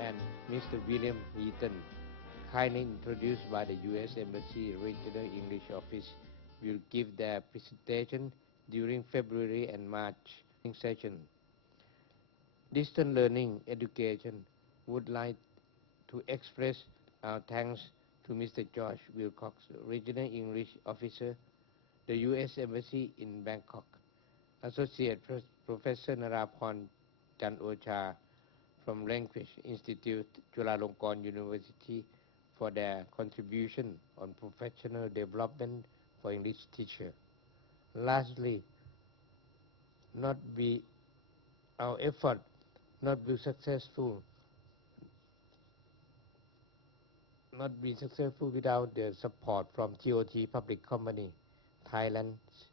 And Mr. William Heaton, kindly introduced by the U.S. Embassy Regional English Office, will give their presentation during February and March session. Distance Learning Education would like to express our thanks to Mr. George Wilcox, Regional English Officer, the U.S. Embassy in Bangkok, Associate Professor Narapon Chan-Ocha from Language Institute, Chulalongkorn University, for their contribution on professional development for English teacher. Lastly, our effort not be successful without the support from TOT Public Company, Thailand's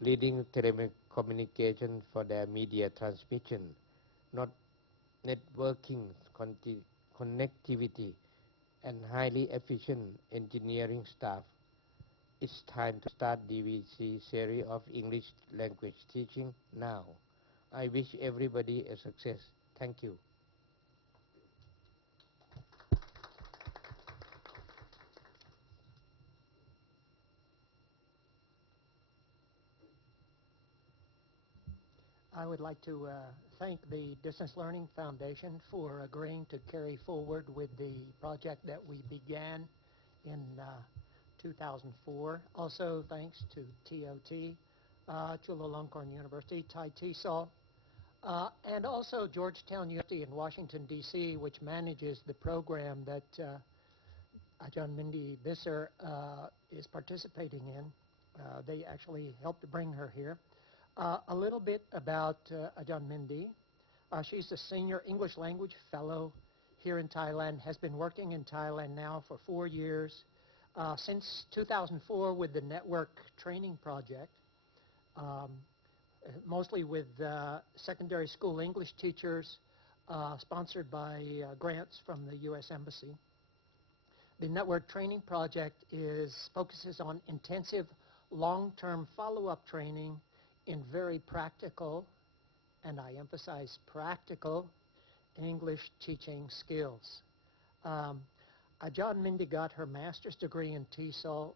leading telecommunication for their media transmission, not networking, connectivity, and highly efficient engineering staff. It's time to start DVC series of English language teaching now. I wish everybody a success. Thank you. I would like to thank the Distance Learning Foundation for agreeing to carry forward with the project that we began in 2004. Also, thanks to TOT, Chulalongkorn University, Thai TESOL, and also Georgetown University in Washington, D.C., which manages the program that Ajahn Mindy Visser is participating in. They actually helped to bring her here. A little bit about Ajahn Mindy. She's a senior English language fellow here in Thailand, has been working in Thailand now for 4 years, since 2004 with the Network Training Project, mostly with secondary school English teachers, sponsored by grants from the U.S. Embassy. The Network Training Project focuses on intensive long-term follow-up training in very practical, and I emphasize practical, English teaching skills. Ajahn Mindy got her master's degree in TESOL,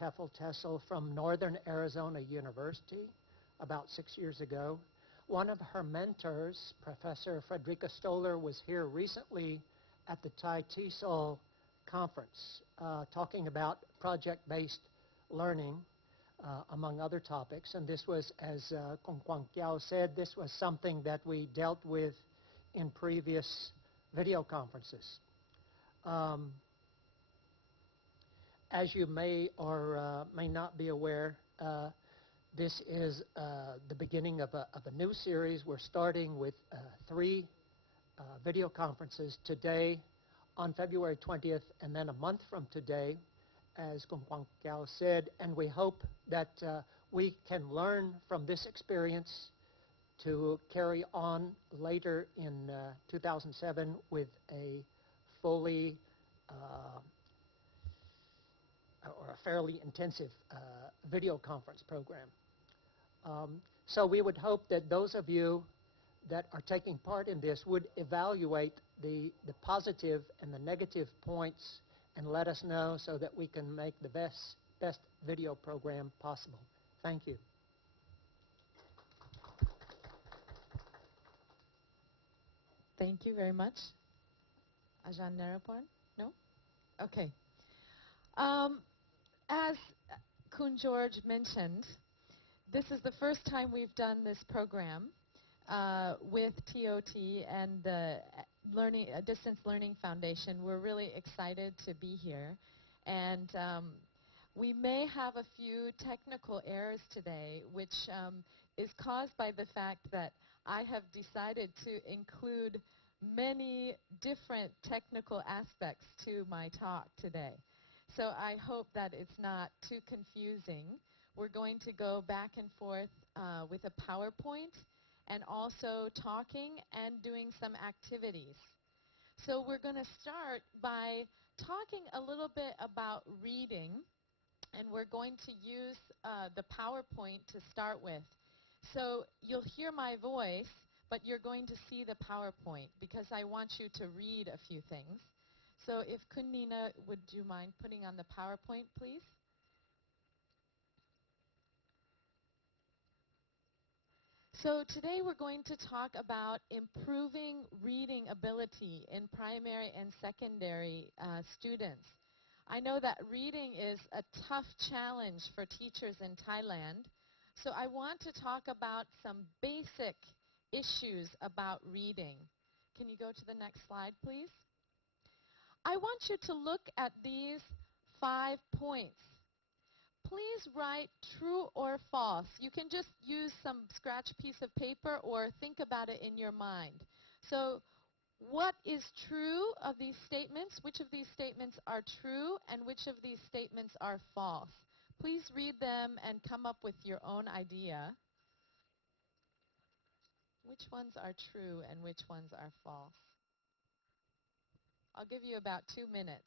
TOEFL, from Northern Arizona University about 6 years ago. One of her mentors, Professor Frederica Stoller, was here recently at the Thai TESOL conference talking about project-based learning, among other topics. And this was, as Kong Kwang Kiao said, this was something that we dealt with in previous video conferences. As you may or may not be aware, this is the beginning of a new series. We're starting with 3 video conferences today on February 20th, and then a month from today, as Kong Kwang Kiao said, and we hope that we can learn from this experience to carry on later in 2007 with a fully or a fairly intensive video conference program. So we would hope that those of you that are taking part in this would evaluate the positive and the negative points and let us know so that we can make the best video program possible. Thank you. Thank you very much. Ajahn Narapon? No? Okay. As Kun George mentioned, this is the first time we've done this program with TOT and the Distance Learning Foundation. We're really excited to be here. And we may have a few technical errors today, which is caused by the fact that I have decided to include many different technical aspects to my talk today. So I hope that it's not too confusing. We're going to go back and forth with a PowerPoint and also talking and doing some activities. So we're going to start by talking a little bit about reading, and we're going to use the PowerPoint to start with. So you'll hear my voice, but you're going to see the PowerPoint because I want you to read a few things. So if Kunina, would you mind putting on the PowerPoint, please? So today we're going to talk about improving reading ability in primary and secondary students. I know that reading is a tough challenge for teachers in Thailand, so I want to talk about some basic issues about reading. Can you go to the next slide, please? I want you to look at these 5 points. Please write true or false. You can just use some scratch piece of paper or think about it in your mind. So what is true of these statements? Which of these statements are true and which of these statements are false? Please read them and come up with your own idea. Which ones are true and which ones are false? I'll give you about 2 minutes.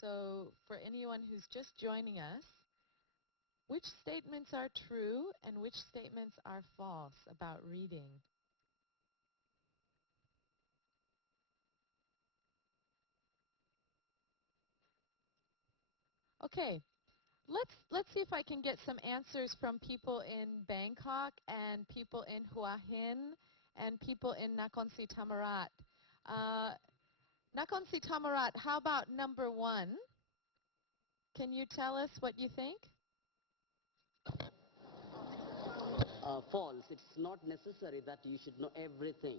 So for anyone who's just joining us, which statements are true and which statements are false about reading? Okay, let's see if I can get some answers from people in Bangkok and people in Hua Hin and people in Nakhon Si Thammarat. Nakhon Si Thammarat, how about number 1? Can you tell us what you think? False. It's not necessary that you should know everything.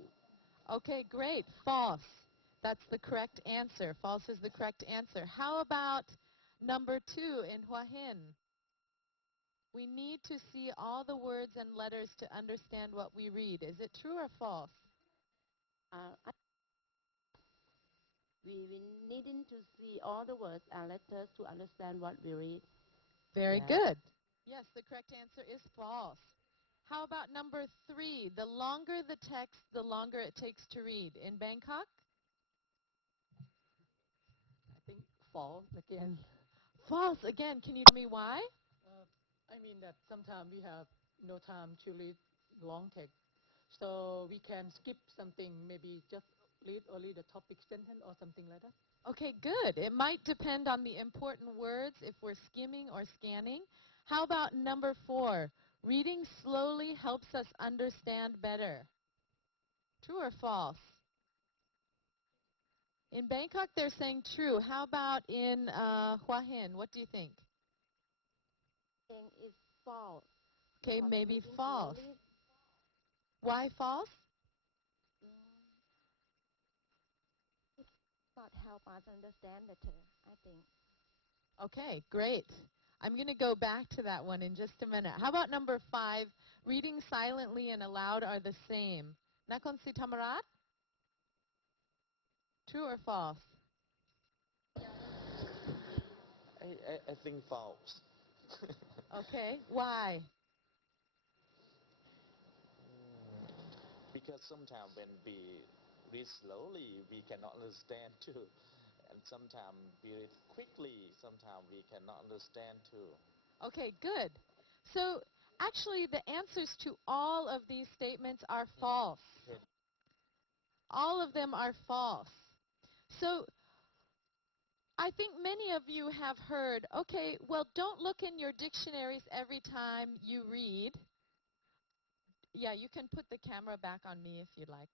Okay, great. False. That's the correct answer. False is the correct answer. How about number 2 in Hua Hin? We need to see all the words and letters to understand what we read. Is it true or false? We needing to see all the words and letters to understand what we read. Very Yeah. good. Yes, the correct answer is false. How about number 3? The longer the text, the longer it takes to read. In Bangkok? I think false again. False again. Can you tell me why? I mean that sometimes we have no time to read long text. So we can skip something, maybe just read only the topic sentence or something like that. Okay, good. It might depend on the important words if we're skimming or scanning. How about number 4? Reading slowly helps us understand better. True or false? In Bangkok, they're saying true. How about in Hua Hin? What do you think? I think it's false. Okay, Because maybe reading false. slowly, Why false? it's not help us understand better, I think. Okay, great. I'm going to go back to that one in just a minute. How about number 5? Reading silently and aloud are the same. Nakhon Si Thammarat? True or false? I think false. Okay, why? Because sometimes when we read slowly, we cannot understand too. And sometimes we read quickly, sometimes we cannot understand too. Okay, good. So actually the answers to all of these statements are false. Okay. All of them are false. So I think many of you have heard, okay, well, don't look in your dictionaries every time you read. Yeah, you can put the camera back on me if you'd like.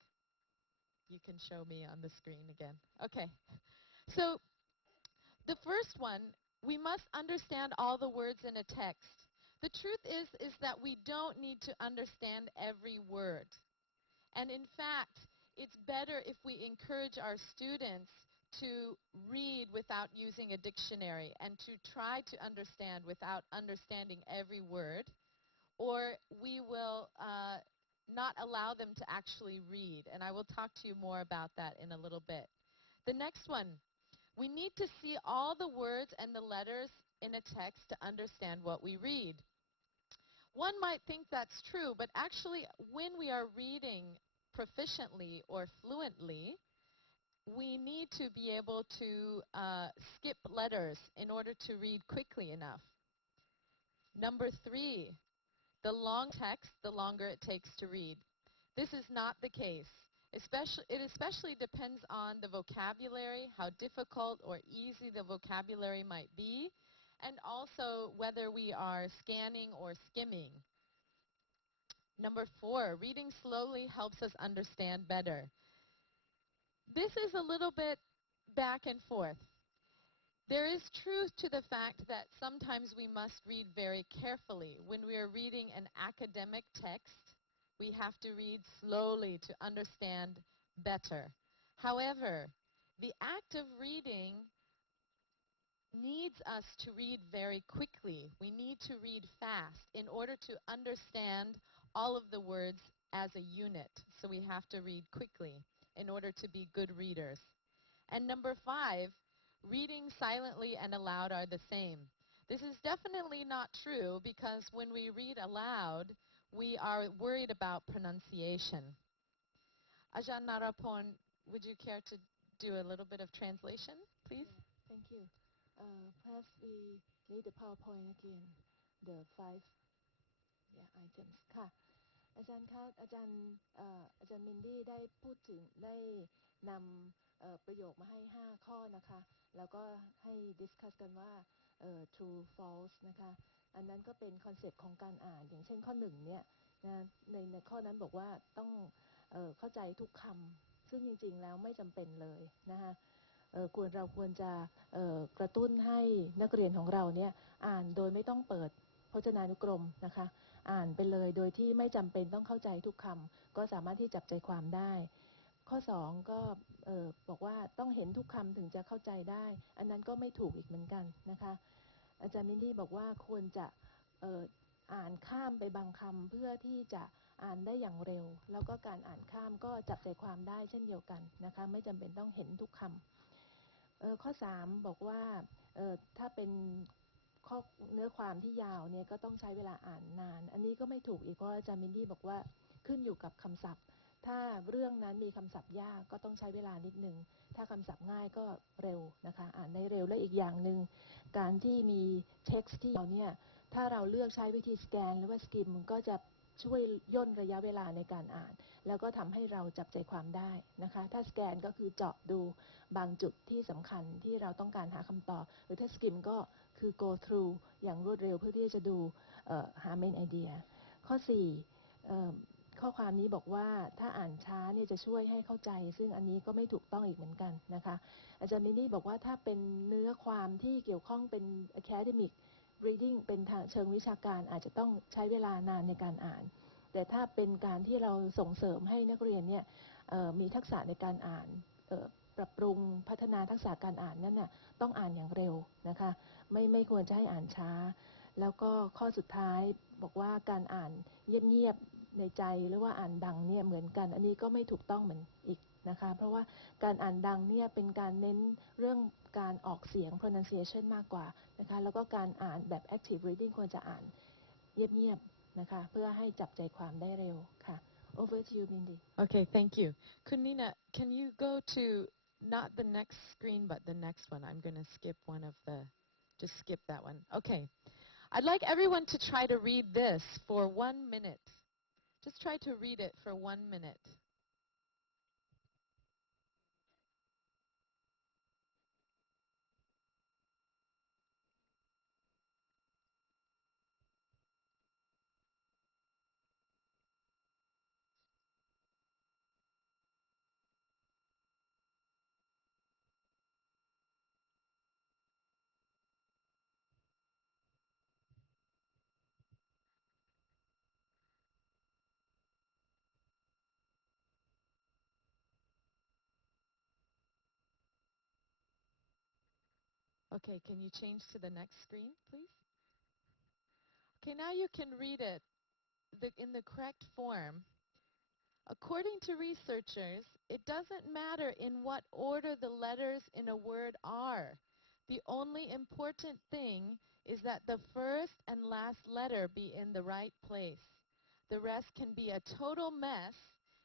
You can show me on the screen again. Okay. So The first one, we must understand all the words in a text. The truth is that we don't need to understand every word. And in fact, it's better if we encourage our students to read without using a dictionary and to try to understand without understanding every word, or we will not allow them to actually read. And I will talk to you more about that in a little bit. The next one, we need to see all the words and the letters in a text to understand what we read. One might think that's true, but actually when we are reading proficiently or fluently, we need to be able to skip letters in order to read quickly enough. Number 3, the long text, the longer it takes to read. This is not the case. It especially depends on the vocabulary, how difficult or easy the vocabulary might be, and also whether we are scanning or skimming. Number 4, reading slowly helps us understand better. This is a little bit back and forth. There is truth to the fact that sometimes we must read very carefully. When we are reading an academic text, we have to read slowly to understand better. However, the act of reading needs us to read very quickly. We need to read fast in order to understand all of the words as a unit. So we have to read quickly in order to be good readers. And number 5, reading silently and aloud are the same. This is definitely not true because when we read aloud, we are worried about pronunciation. Ajahn Narapon, would you care to do a little bit of translation, please? Yeah, thank you. Perhaps we need the PowerPoint again, the 5 items. ค่ะอาจารย์คะอาจารย์มินดี้ได้พูดถึงได้นำประโยคมาให้5ข้อนะคะแล้วก็ให้ดิสคัสกันว่า true false นะคะอันนั้นก็เป็นคอนเซปต์ของการอ่านอย่างเช่นข้อ1เนี่ยนะในข้อนั้นบอกว่าต้องเข้าใจทุกคำซึ่งจริงๆแล้วไม่จำเป็นเลยนะคะเราควรจะกระตุ้นให้นักเรียนของเราเนี่ยอ่านโดยไม่ต้องเปิดพจนานุกรมนะคะอ่านไปเลยโดยที่ไม่จำเป็นต้องเข้าใจทุกคำก็สามารถที่จับใจความได้ข้อ2ก็บอกว่าต้องเห็นทุกคำถึงจะเข้าใจได้อันนั้นก็ไม่ถูกอีกเหมือนกันนะคะอาจารย์มินดี้บอกว่าควรจะอ่านข้ามไปบางคำเพื่อที่จะอ่านได้อย่างเร็วแล้วก็การอ่านข้ามก็จับใจความได้เช่นเดียวกันนะคะไม่จำเป็นต้องเห็นทุกคำข้อ3บอกว่าถ้าเป็นข้อเนื้อความที่ยาวเนี่ยก็ต้องใช้เวลาอ่านนานอันนี้ก็ไม่ถูกอีกเพราะอาจารย์มินดี้บอกว่าขึ้นอยู่กับคำศัพท์ถ้าเรื่องนั้นมีคำศัพท์ยากก็ต้องใช้เวลานิดนึงถ้าคำศัพท์ง่ายก็เร็วนะคะอ่านได้เร็วและอีกอย่างหนึ่งการที่มีเท็กซ์ที่ยาวเนี่ยถ้าเราเลือกใช้วิธีสแกนหรือว่าสกิมก็จะช่วยย่นระยะเวลาในการอ่านแล้วก็ทำให้เราจับใจความได้นะคะถ้าสแกนก็คือเจาะดูบางจุดที่สำคัญที่เราต้องการหาคำตอบหรือถ้าสกิมก็คือ go through อย่างรวดเร็วเพื่อที่จะดูหา main idea ข้อ4ข้อความนี้บอกว่าถ้าอ่านช้าเนี่ยจะช่วยให้เข้าใจซึ่งอันนี้ก็ไม่ถูกต้องอีกเหมือนกันนะคะอาจารย์มินนี่บอกว่าถ้าเป็นเนื้อความที่เกี่ยวข้องเป็น academic reading เป็นทางเชิงวิชาการอาจจะต้องใช้เวลานานในการอ่านแต่ถ้าเป็นการที่เราส่งเสริมให้นักเรียนเนี่ยมีทักษะในการอ่านปรับปรุงพัฒนาทักษะการอ่านนั่นน่ะต้องอ่านอย่างเร็วนะคะไม่ควรจะให้อ่านช้าแล้วก็ข้อสุดท้ายบอกว่าการอ่านเงียบๆในใจหรือว่าอ่านดังเนี่ยเหมือนกันอันนี้ก็ไม่ถูกต้องเหมือนอีกนะคะเพราะว่าการอ่านดังเนี่ยเป็นการเน้นเรื่องการออกเสียง pronunciation มากกว่านะคะแล้วก็การอ่านแบบ active reading ควรจะอ่านเงียบๆนะคะเพื่อให้จับใจความได้เร็วค่ะ over to you Mindy Okay, thank you. Kunina, can you go to not the next screen, but the next one? I'm going to skip one of the, just skip that one. Okay. I'd like everyone to try to read this for 1 minute. Just try to read it for 1 minute. Okay, can you change to the next screen, please? Okay, now you can read it in the correct form. According to researchers, it doesn't matter in what order the letters in a word are. The only important thing is that the first and last letter be in the right place. The rest can be a total mess,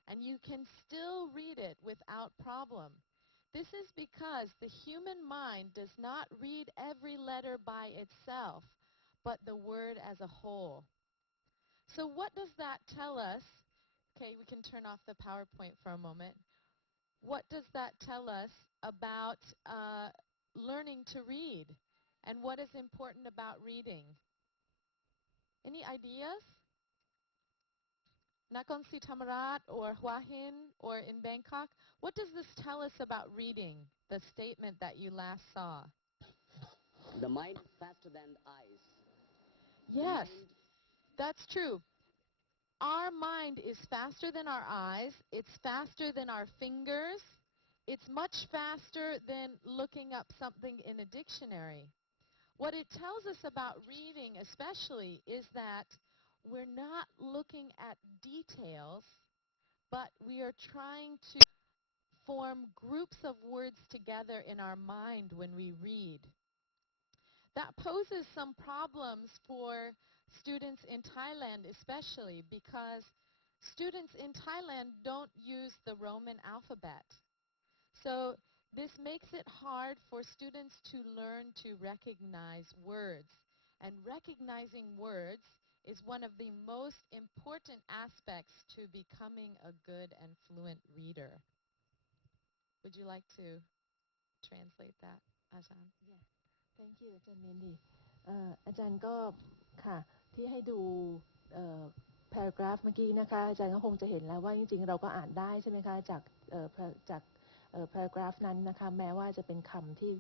and you can still read it without problem. This is because the human mind does not read every letter by itself, but the word as a whole. So what does that tell us? Okay, we can turn off the PowerPoint for a moment. What does that tell us about learning to read? And what is important about reading? Any ideas? Nakhon Si Thammarat or Hua Hin or in Bangkok? What does this tell us about reading, the statement that you last saw? The mind is faster than the eyes. Yes, that's true. Our mind is faster than our eyes. It's faster than our fingers. It's much faster than looking up something in a dictionary. What it tells us about reading especially is that we're not looking at details, but we are trying to form groups of words together in our mind when we read. That poses some problems for students in Thailand especially because students in Thailand don't use the Roman alphabet. So this makes it hard for students to learn to recognize words. And recognizing words is one of the most important aspects to becoming a good and fluent reader. Would you like to translate that, Ajahn? Yeah. Thank you อาจารย์มินดีอาจารย์ก็ค่ะที่ให้ดูparagraph เมื่อกี้นะคะอาจารย์ก็คงจะเห็นแล้วว่าจริงๆเราก็อ่านได้ใช่ไหมคะจากparagraph นั้นนะคะแม้ว่าจะเป็นคำที่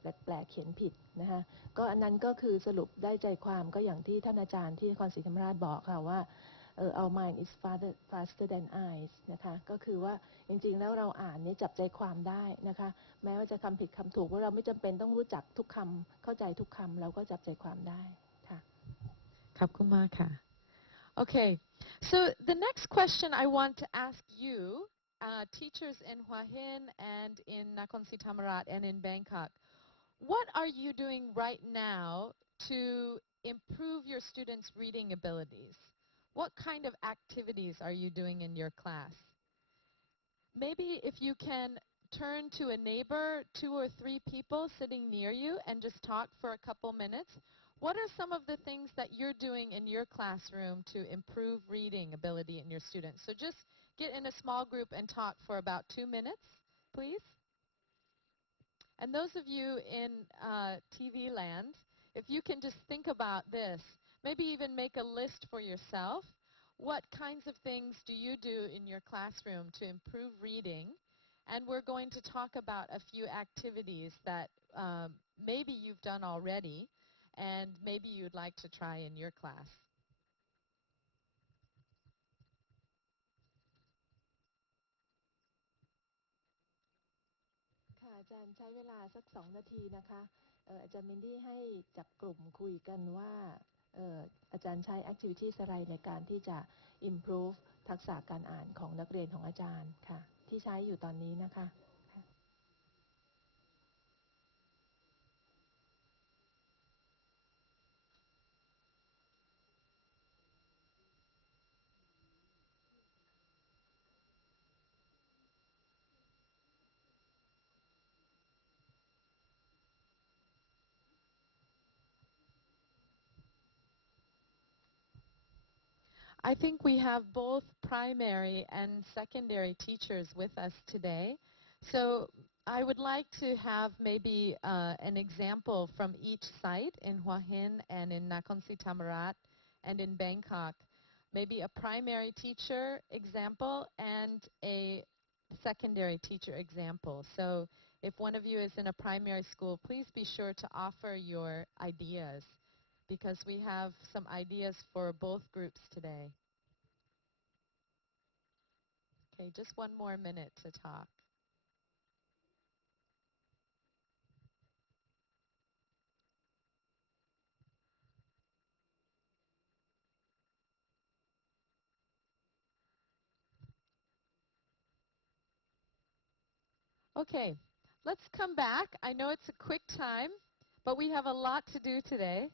แปลกๆเขียนผิดนะคะก็อันนั้นก็คือสรุปได้ใจความก็อย่างที่ท่านอาจารย์ที่นครศรีธรรมราชบอกค่ะว่าour mind is faster than eyes นะคะก็คือว่าจริงๆแล้วเราอ่านนี้จับใจความได้นะคะแม้ว่าจะคำผิดคำถูกว่าเราไม่จำเป็นต้องรู้จักทุกคำเข้าใจทุกคำเราก็จับใจความได้ค่ะขอบคุณมากค่ะ Okay, so the next question I want to ask you, teachers in Hua Hin and in Nakhon Si Thammarat and in Bangkok, what are you doing right now to improve your students' reading abilities? What kind of activities are you doing in your class? Maybe if you can turn to a neighbor, 2 or 3 people sitting near you and just talk for a couple minutes. What are some of the things that you're doing in your classroom to improve reading ability in your students? So just get in a small group and talk for about 2 minutes, please. And those of you in TV land, if you can just think about this, maybe even make a list for yourself. What kinds of things do you do in your classroom to improve reading? And we're going to talk about a few activities that maybe you've done already and maybe you'd like to try in your class. ค่ะอาจารย์ใช้เวลาสัก2 นาทีนะคะอาจารย์มินดี้ให้จับกลุ่มคุยกันว่าอาจารย์ใช้ activities อะไรในการที่จะ improve ทักษะการอ่านของนักเรียนของอาจารย์ค่ะที่ใช้อยู่ตอนนี้นะคะ I think we have both primary and secondary teachers with us today. So I would like to have maybe an example from each site in Hua Hin and in Nakhon Si Thammarat and in Bangkok. Maybe a primary teacher example and a secondary teacher example. So if one of you is in a primary school, please be sure to offer your ideas, because we have some ideas for both groups today. Okay, just 1 more minute to talk. Okay, let's come back. I know it's a quick time, but we have a lot to do today.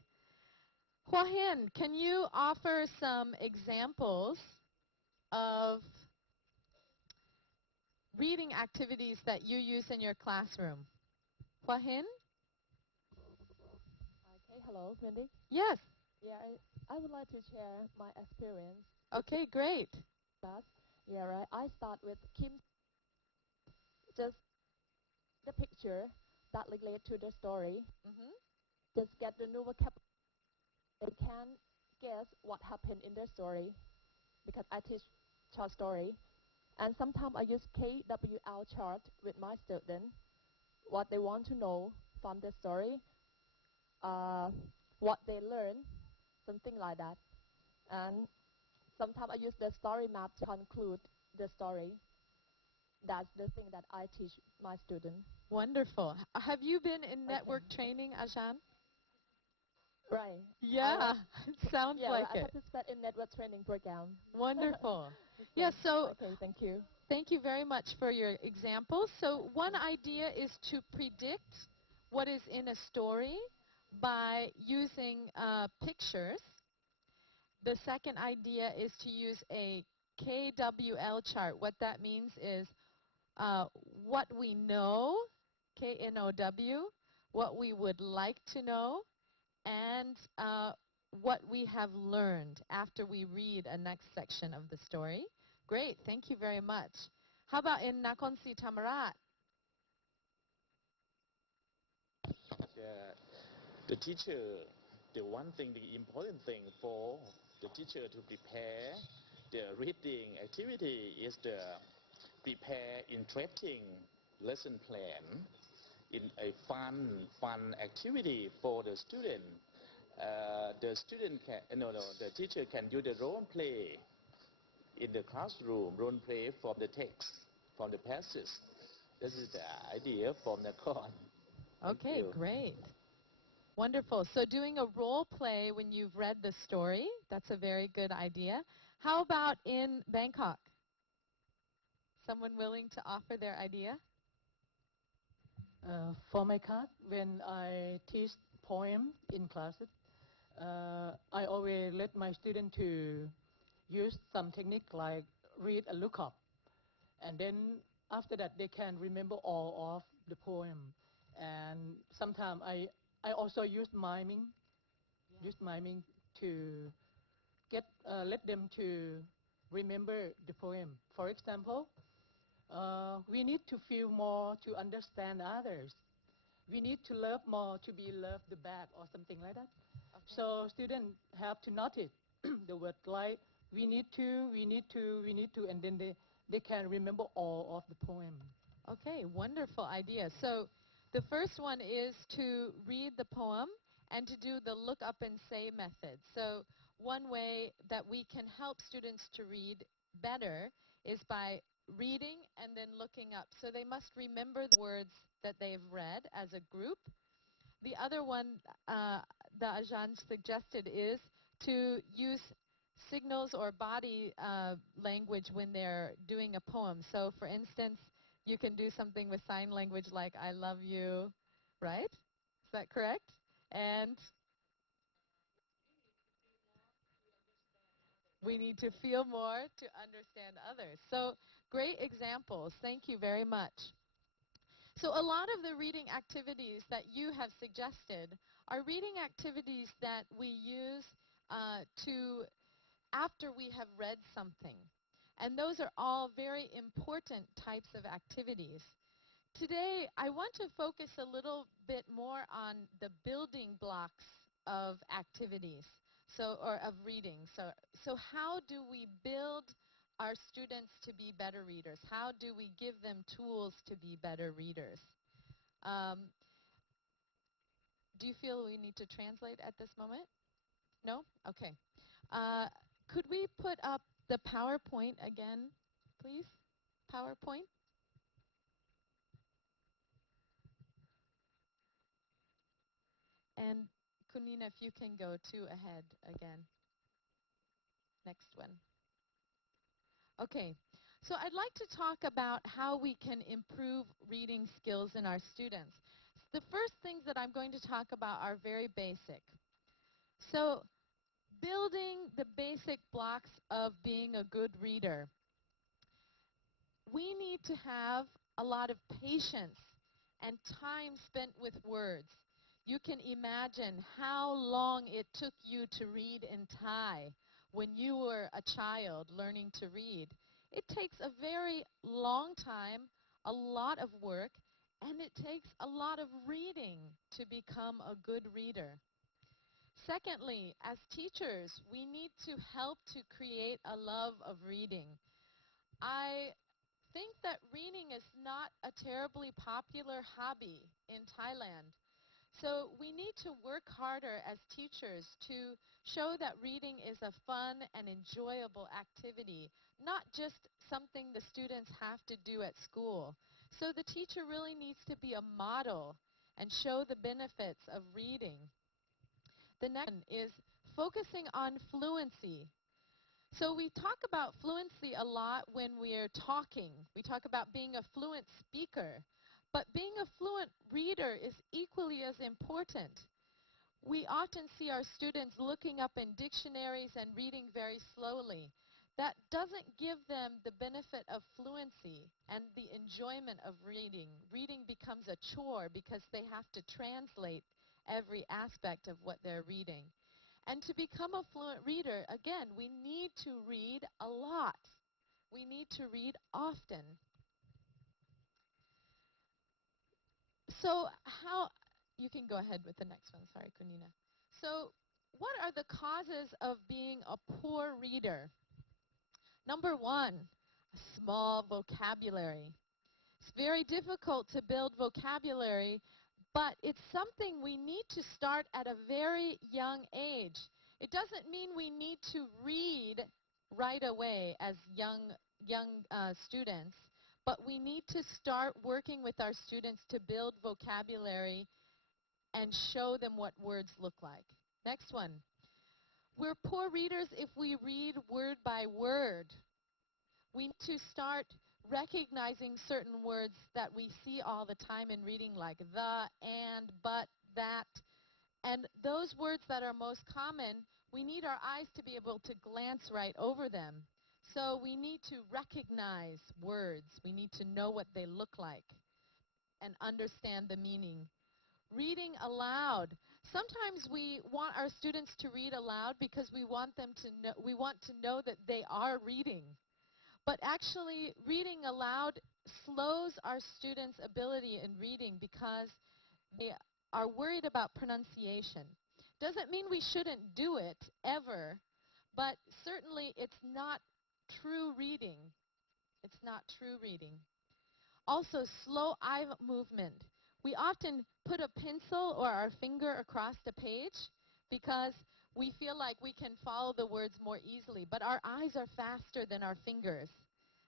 Hua Hin, can you offer some examples of reading activities that you use in your classroom? Hua Hin? Okay, hello, Wendy. Yes. Yeah, I would like to share my experience. Okay, great. Class. Yeah, right. I start with Kim. Just the picture that relate to the story. Mm-hmm. Just get the new vocabulary. They can guess what happened in the story because I teach short story. And sometimes I use KWL chart with my students, what they want to know from the story, what they learn, something like that. And sometimes I use the story map to conclude the story. That's the thing that I teach my students. Wonderful. Have you been in network training, Ajahn? Right. Yeah, it sounds like I it. participate in network training program. Wonderful. Okay. Yeah, so Okay, thank you. thank you very much for your examples. So one idea is to predict what is in a story by using pictures. The second idea is to use a KWL chart. What that means is what we know, KNOW, what we would like to know, and what we have learned after we read a next section of the story. Great, thank you very much. How about in Nakhon Si Thammarat? Yeah, the teacher, the one thing, the important thing for the teacher to prepare the reading activity is to prepare interesting lesson plan in a fun activity for the student. The student can, the teacher can do the role play in the classroom, role play from the text, from the passage. This is the idea from Nakhon. Okay, great. Wonderful. So doing a role play when you've read the story, that's a very good idea. How about in Bangkok? Someone willing to offer their idea? For my class, when I teach poem in classes, I always let my student to use some technique like read and look up. And then after that, they can remember all of the poem. And sometimes I also use miming, to let them to remember the poem. For example, we need to feel more to understand others. We need to love more to be loved back or something like that. Okay. So students have to notice the word like we need to, and then they can remember all of the poem. Okay, wonderful idea. So the first one is to read the poem and to do the look up and say method. So one way that we can help students to read better is by reading and then looking up. So they must remember the words that they've read as a group. The other one that Ajahn suggested is to use signals or body language when they're doing a poem. So for instance, you can do something with sign language like I love you, right? Is that correct? And we need to feel more to understand others. So great examples. Thank you very much. So a lot of the reading activities that you have suggested are reading activities that we use to after we have read something. And those are all very important types of activities. Today, I want to focus a little bit more on the building blocks of activities, or of reading. So how do we build our students to be better readers? How do we give them tools to be better readers? Do you feel we need to translate at this moment? No? Okay. Could we put up the PowerPoint again, please? PowerPoint? And Kunina, if you can go 2 ahead again. Next one. Okay. So I'd like to talk about how we can improve reading skills in our students. The first things that I'm going to talk about are very basic. So building the basic blocks of being a good reader. We need to have a lot of patience and time spent with words. You can imagine how long it took you to read in Thai when you were a child learning to read. It takes a very long time, a lot of work, and it takes a lot of reading to become a good reader. Secondly, as teachers, we need to help to create a love of reading. I think that reading is not a terribly popular hobby in Thailand. So we need to work harder as teachers to show that reading is a fun and enjoyable activity, not just something the students have to do at school. So the teacher really needs to be a model and show the benefits of reading. The next one is focusing on fluency. So we talk about fluency a lot when we're talking. We talk about being a fluent speaker. But being a fluent reader is equally as important. We often see our students looking up in dictionaries and reading very slowly. That doesn't give them the benefit of fluency and the enjoyment of reading. Reading becomes a chore because they have to translate every aspect of what they're reading. And to become a fluent reader, again, we need to read a lot. We need to read often. So you can go ahead with the next one, sorry, Kunina. So what are the causes of being a poor reader? Number one, a small vocabulary. It's very difficult to build vocabulary, but it's something we need to start at a very young age. It doesn't mean we need to read right away as young students, but we need to start working with our students to build vocabulary and show them what words look like. Next one. We're poor readers if we read word by word. We need to start recognizing certain words that we see all the time in reading, like the, and, but, that. And those words that are most common, we need our eyes to be able to glance right over them. So we need to recognize words. We need to know what they look like and understand the meaning. Reading aloud. Sometimes we want our students to read aloud because we want to know that they are reading. But actually, reading aloud slows our students' ability in reading because they are worried about pronunciation. Doesn't mean we shouldn't do it, ever, but certainly it's not true reading. It's not true reading. Also, slow eye movement. We often put a pencil or our finger across the page because we feel like we can follow the words more easily, but our eyes are faster than our fingers.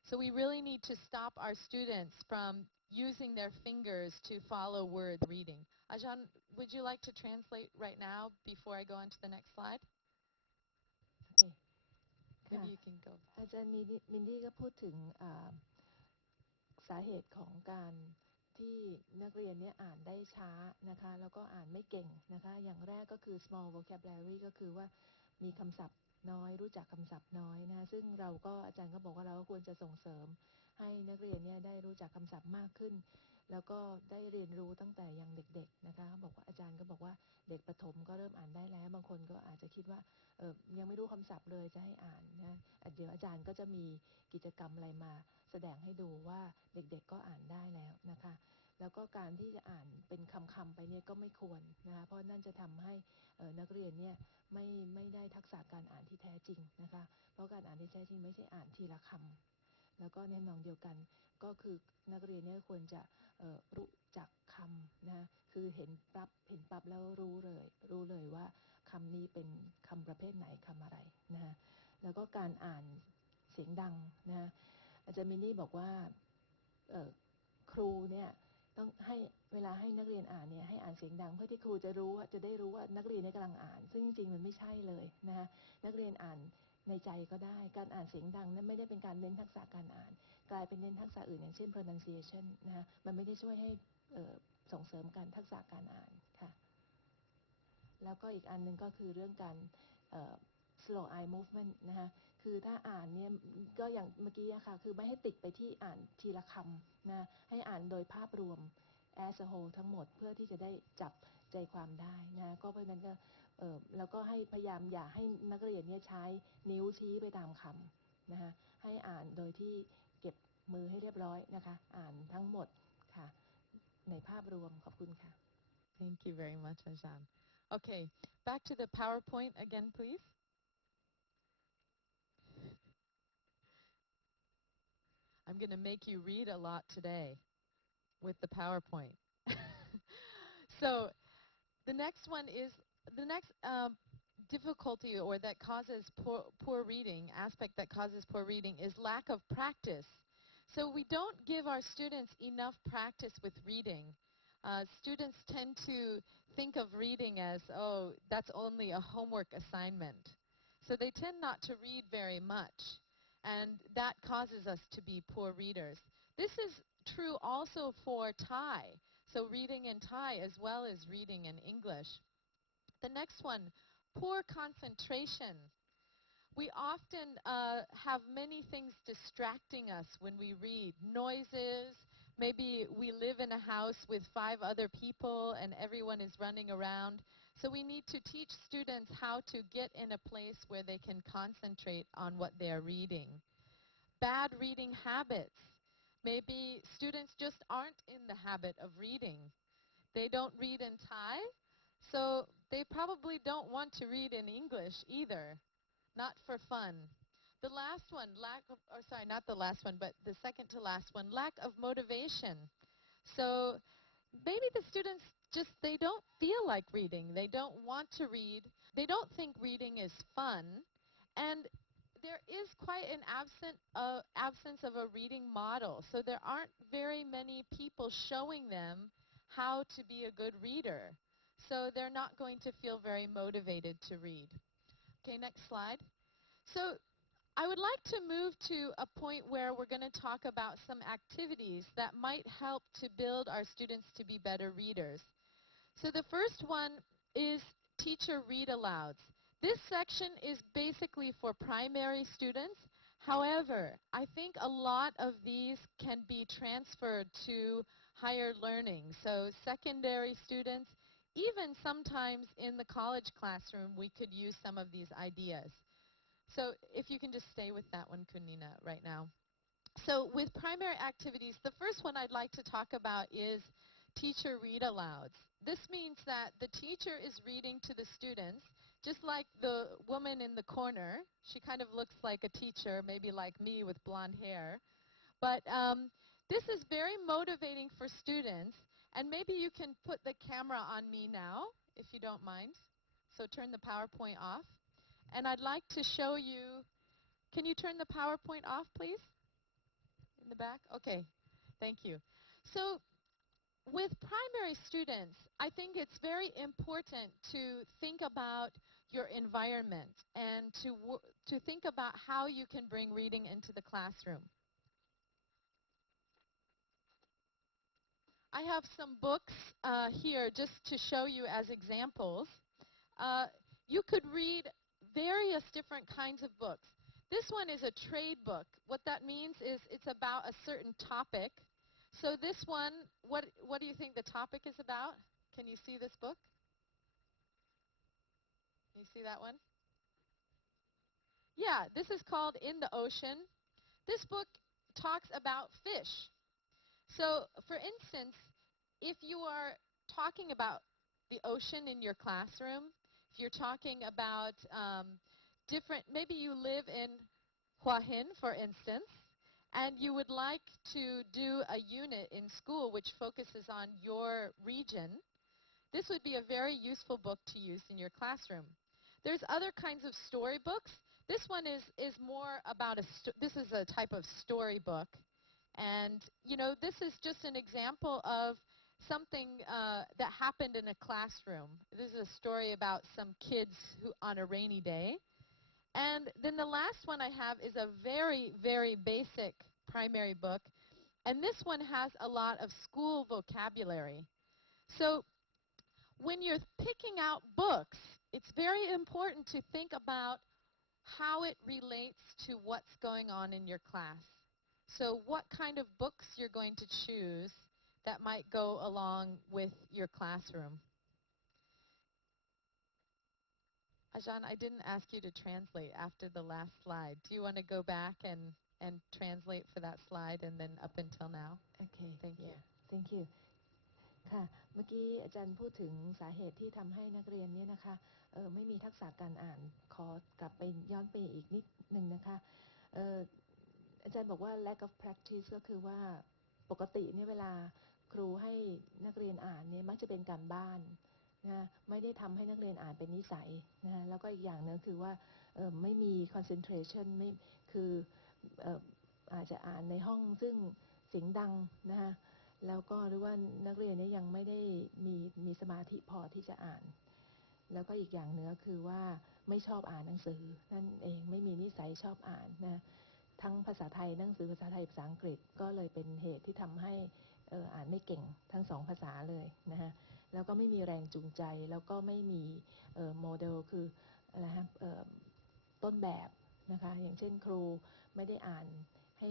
So we really need to stop our students from using their fingers to follow word reading. Ajahn, would you like to translate right now before I go on to the next slide? Okay. Maybe you can go. อาจารย์มินดี้ก็พูดถึงสาเหตุของการที่นักเรียนเนี่ยอ่านได้ช้านะคะแล้วก็อ่านไม่เก่งนะคะอย่างแรกก็คือ small vocabulary ก็คือว่ามีคำศัพท์น้อยรู้จักคำศัพท์น้อยนะคะซึ่งเราก็อาจารย์ก็บอกว่าเราก็ควรจะส่งเสริมให้นักเรียนเนี่ยได้รู้จักคำศัพท์มากขึ้นแล้วก็ได้เรียนรู้ตั้งแต่ยังเด็กๆนะคะบอกว่าอาจารย์ก็บอกว่าเด็กประถมก็เริ่มอ่านได้แล้วบางคนก็อาจจะคิดว่ายังไม่รู้คำศัพท์เลยจะให้อ่านนะเดี๋ยวอาจารย์ก็จะมีกิจกรรมอะไรมาแสดงให้ดูว่าเด็กๆก็อ่านได้แล้วนะคะแล้วก็การที่จะอ่านเป็นคำๆไปเนี่ยก็ไม่ควรนะคะเพราะนั่นจะทำให้นักเรียนเนี่ยไม่ได้ทักษะการอ่านที่แท้จริงนะคะเพราะการอ่านที่แท้จริงไม่ใช่อ่านทีละคำแล้วก็แน่นอนเดียวกันก็คือนักเรียนเนี่ยควรจะรู้จักคำนะคือเห็นปั๊บแล้วรู้เลยว่าคำนี้เป็นคำประเภทไหนคำอะไรนะแล้วก็การอ่านเสียงดังนะอาจารย์มินนี่บอกว่าครูเนี่ยต้องให้เวลาให้นักเรียนอ่านเนี่ยให้อ่านเสียงดังเพื่อที่ครูจะได้รู้ว่านักเรียนเนี่ยกำลังอ่านซึ่งจริงๆมันไม่ใช่เลยนะคะนักเรียนอ่าน ในใจก็ได้การอ่านเสียงดังนั้นไม่ได้เป็นการเน้นทักษะการอ่านกลายเป็นเน้นทักษะอื่นอย่างเช่น pronunciation นะคะมันไม่ได้ช่วยให้ส่งเสริมการทักษะการอ่านค่ะแล้วก็อีกอันนึงก็คือเรื่องการslow eye movement นะคะคือถ้าอ่านเนี่ยก็อย่างเมื่อกี้ค่ะคือไม่ให้ติดไปที่อ่านทีละคำนะให้อ่านโดยภาพรวม as a whole ทั้งหมดเพื่อที่จะได้จับใจความได้นะก็เพราะนั้นก็แล้วก็ให้พยายามอย่าให้นักเรียนเนี่ยใช้นิ้วชี้ไปตามคำนะคะให้อ่านโดยที่เก็บมือให้เรียบร้อยนะคะอ่านทั้งหมดค่ะในภาพรวมขอบคุณค่ะ Thank you very much, Ajahn. Okay, back to the PowerPoint again, please. I'm going to make you read a lot today with the PowerPoint. So the next one is, the next difficulty or that causes poor reading, aspect that causes poor reading is lack of practice. So we don't give our students enough practice with reading. Students tend to think of reading as, oh, that's only a homework assignment. So they tend not to read very much, and that causes us to be poor readers. This is true also for Thai, so reading in Thai as well as reading in English. The next one, poor concentration. We often have many things distracting us when we read. Noises, maybe we live in a house with 5 other people and everyone is running around. So we need to teach students how to get in a place where they can concentrate on what they are reading. Bad reading habits. Maybe students just aren't in the habit of reading. They don't read in Thai, so they probably don't want to read in English either. Not for fun. The last one, not the last one, but the second to last one, lack of motivation. So maybe the students just, they don't feel like reading. They don't want to read. They don't think reading is fun. And there is quite an absence of a reading model. So there aren't very many people showing them how to be a good reader. So they're not going to feel very motivated to read. Okay, next slide. So I would like to move to a point where we're going to talk about some activities that might help to build our students to be better readers. So the first one is teacher read alouds. This section is basically for primary students. However, I think a lot of these can be transferred to higher learning. So secondary students, even sometimes in the college classroom, we could use some of these ideas. So if you can just stay with that one, Kunina, right now. So with primary activities, the first one I'd like to talk about is teacher read alouds. This means that the teacher is reading to the students, just like the woman in the corner. She kind of looks like a teacher, maybe like me with blonde hair. But this is very motivating for students. And maybe you can put the camera on me now, if you don't mind. So turn the PowerPoint off. And I'd like to show you, can you turn the PowerPoint off, please? In the back? Okay, thank you. So with primary students, I think it's very important to think about your environment and to think about how you can bring reading into the classroom. I have some books here just to show you as examples. You could read various different kinds of books. This one is a trade book. What that means is it's about a certain topic. So this one, what do you think the topic is about? Can you see this book? Can you see that one? Yeah, this is called In the Ocean. This book talks about fish. So, for instance, if you are talking about the ocean in your classroom, if you're talking about different, maybe you live in Hua Hin, for instance, and you would like to do a unit in school which focuses on your region, this would be a very useful book to use in your classroom. There's other kinds of storybooks. This one is more about this is a type of storybook. And, you know, this is just an example of something that happened in a classroom. This is a story about some kids who, on a rainy day. And then the last one I have is a very, very basic primary book. And this one has a lot of school vocabulary. So when you're picking out books, it's very important to think about how it relates to what's going on in your class. So what kind of books you're going to choose that might go along with your classroom. Ajahn, I didn't ask you to translate after the last slide. Do you want to go back and translate for that slide and then up until now? Okay. Thank you. Thank you. ค่ะ เมื่อกี้อาจารย์พูดถึงสาเหตุที่ทำให้นักเรียนเนี่ยนะคะไม่มีทักษะการอ่านขอกลับไปย้อนไปอีกนิดนึงนะคะอาจารย์บอกว่า lack of practice ก็คือว่าปกติเนี่ยเวลาครูให้นักเรียนอ่านเนี่ยมักจะเป็นการบ้านนะไม่ได้ทำให้นักเรียนอ่านเป็นนิสัยนะแล้วก็อีกอย่างนึงคือว่าไม่มี concentration ไม่คืออาจจะอ่านในห้องซึ่งเสียงดังนะคะแล้วก็หรือว่านักเรียนนี้ยังไม่ได้มีสมาธิพอที่จะอ่านแล้วก็อีกอย่างหนึ่งก็คือว่าไม่ชอบอ่านหนังสือนั่นเองไม่มีนิสัยชอบอ่านนะทั้งภาษาไทยหนังสือภาษาไทยภาษาอังกฤษก็เลยเป็นเหตุที่ทำให้อ่านไม่เก่งทั้งสองภาษาเลยนะฮะแล้วก็ไม่มีแรงจูงใจแล้วก็ไม่มีโมเดลคืออะไรฮะต้นแบบนะคะอย่างเช่นครูไม่ได้อ่านใ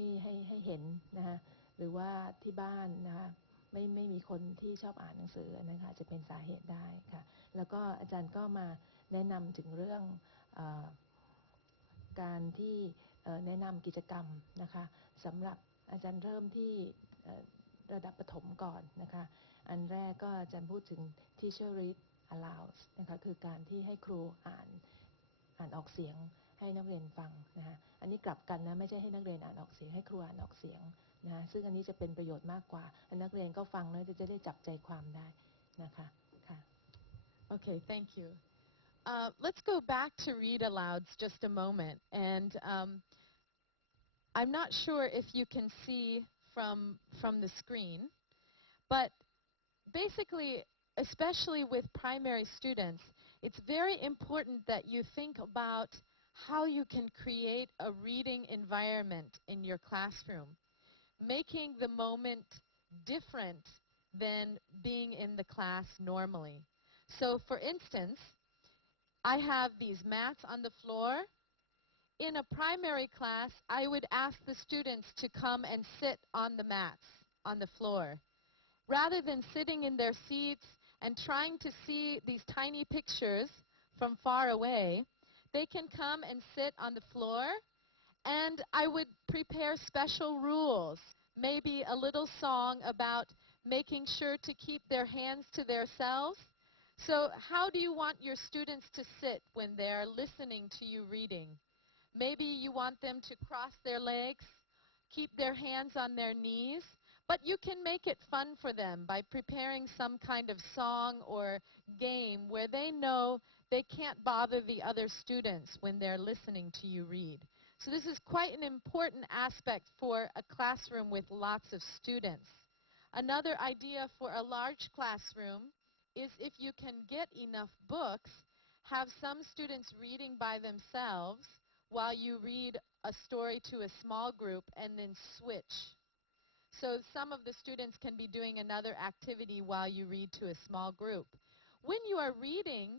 ห้เห็นนะคะหรือว่าที่บ้านนะคะไม่มีคนที่ชอบอ่านหนังสือนะคะจะเป็นสาเหตุได้ค่ะแล้วก็อาจารย์ก็มาแนะนำถึงเรื่องการที่แนะนำกิจกรรมนะคะสำหรับอาจารย์เริ่มที่ระดับประถมก่อนนะคะอันแรกก็อาจารย์พูดถึง teacher read alouds นะคะคือการที่ให้ครูอ่านออกเสียงให้นักเรียนฟังนะคะอันนี้กลับกันนะไม่ใช่ให้นักเรียนอ่านออกเสียงให้ครูอ่านออกเสียงนะซึ่งอันนี้จะเป็นประโยชน์มากกว่านักเรียนก็ฟังแล้วจะได้จับใจความได้นะคะค่ะ Okay, thank you. Let's go back to read alouds just a moment. And I'm not sure if you can see from the screen, but basically, especially with primary students, it's very important that you think about how you can create a reading environment in your classroom, making the moment different than being in the class normally. So for instance, I have these mats on the floor. In a primary class, I would ask the students to come and sit on the mats on the floor. Rather than sitting in their seats and trying to see these tiny pictures from far away, they can come and sit on the floor, and I would prepare special rules, maybe a little song about making sure to keep their hands to themselves. So how do you want your students to sit when they're listening to you reading? Maybe you want them to cross their legs, keep their hands on their knees, but you can make it fun for them by preparing some kind of song or game where they know they can't bother the other students when they're listening to you read. So this is quite an important aspect for a classroom with lots of students. Another idea for a large classroom is if you can get enough books, have some students reading by themselves while you read a story to a small group and then switch. So some of the students can be doing another activity while you read to a small group. When you are reading,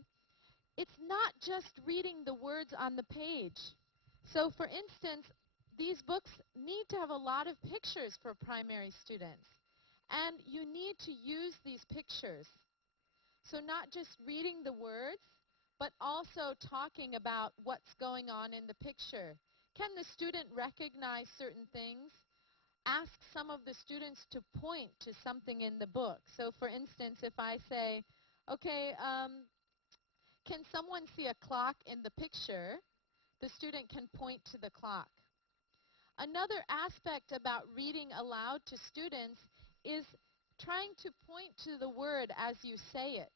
it's not just reading the words on the page. So for instance, these books need to have a lot of pictures for primary students. And you need to use these pictures. So not just reading the words, but also talking about what's going on in the picture. Can the student recognize certain things? Ask some of the students to point to something in the book. So for instance, if I say, okay, can someone see a clock in the picture? The student can point to the clock. Another aspect about reading aloud to students is trying to point to the word as you say it.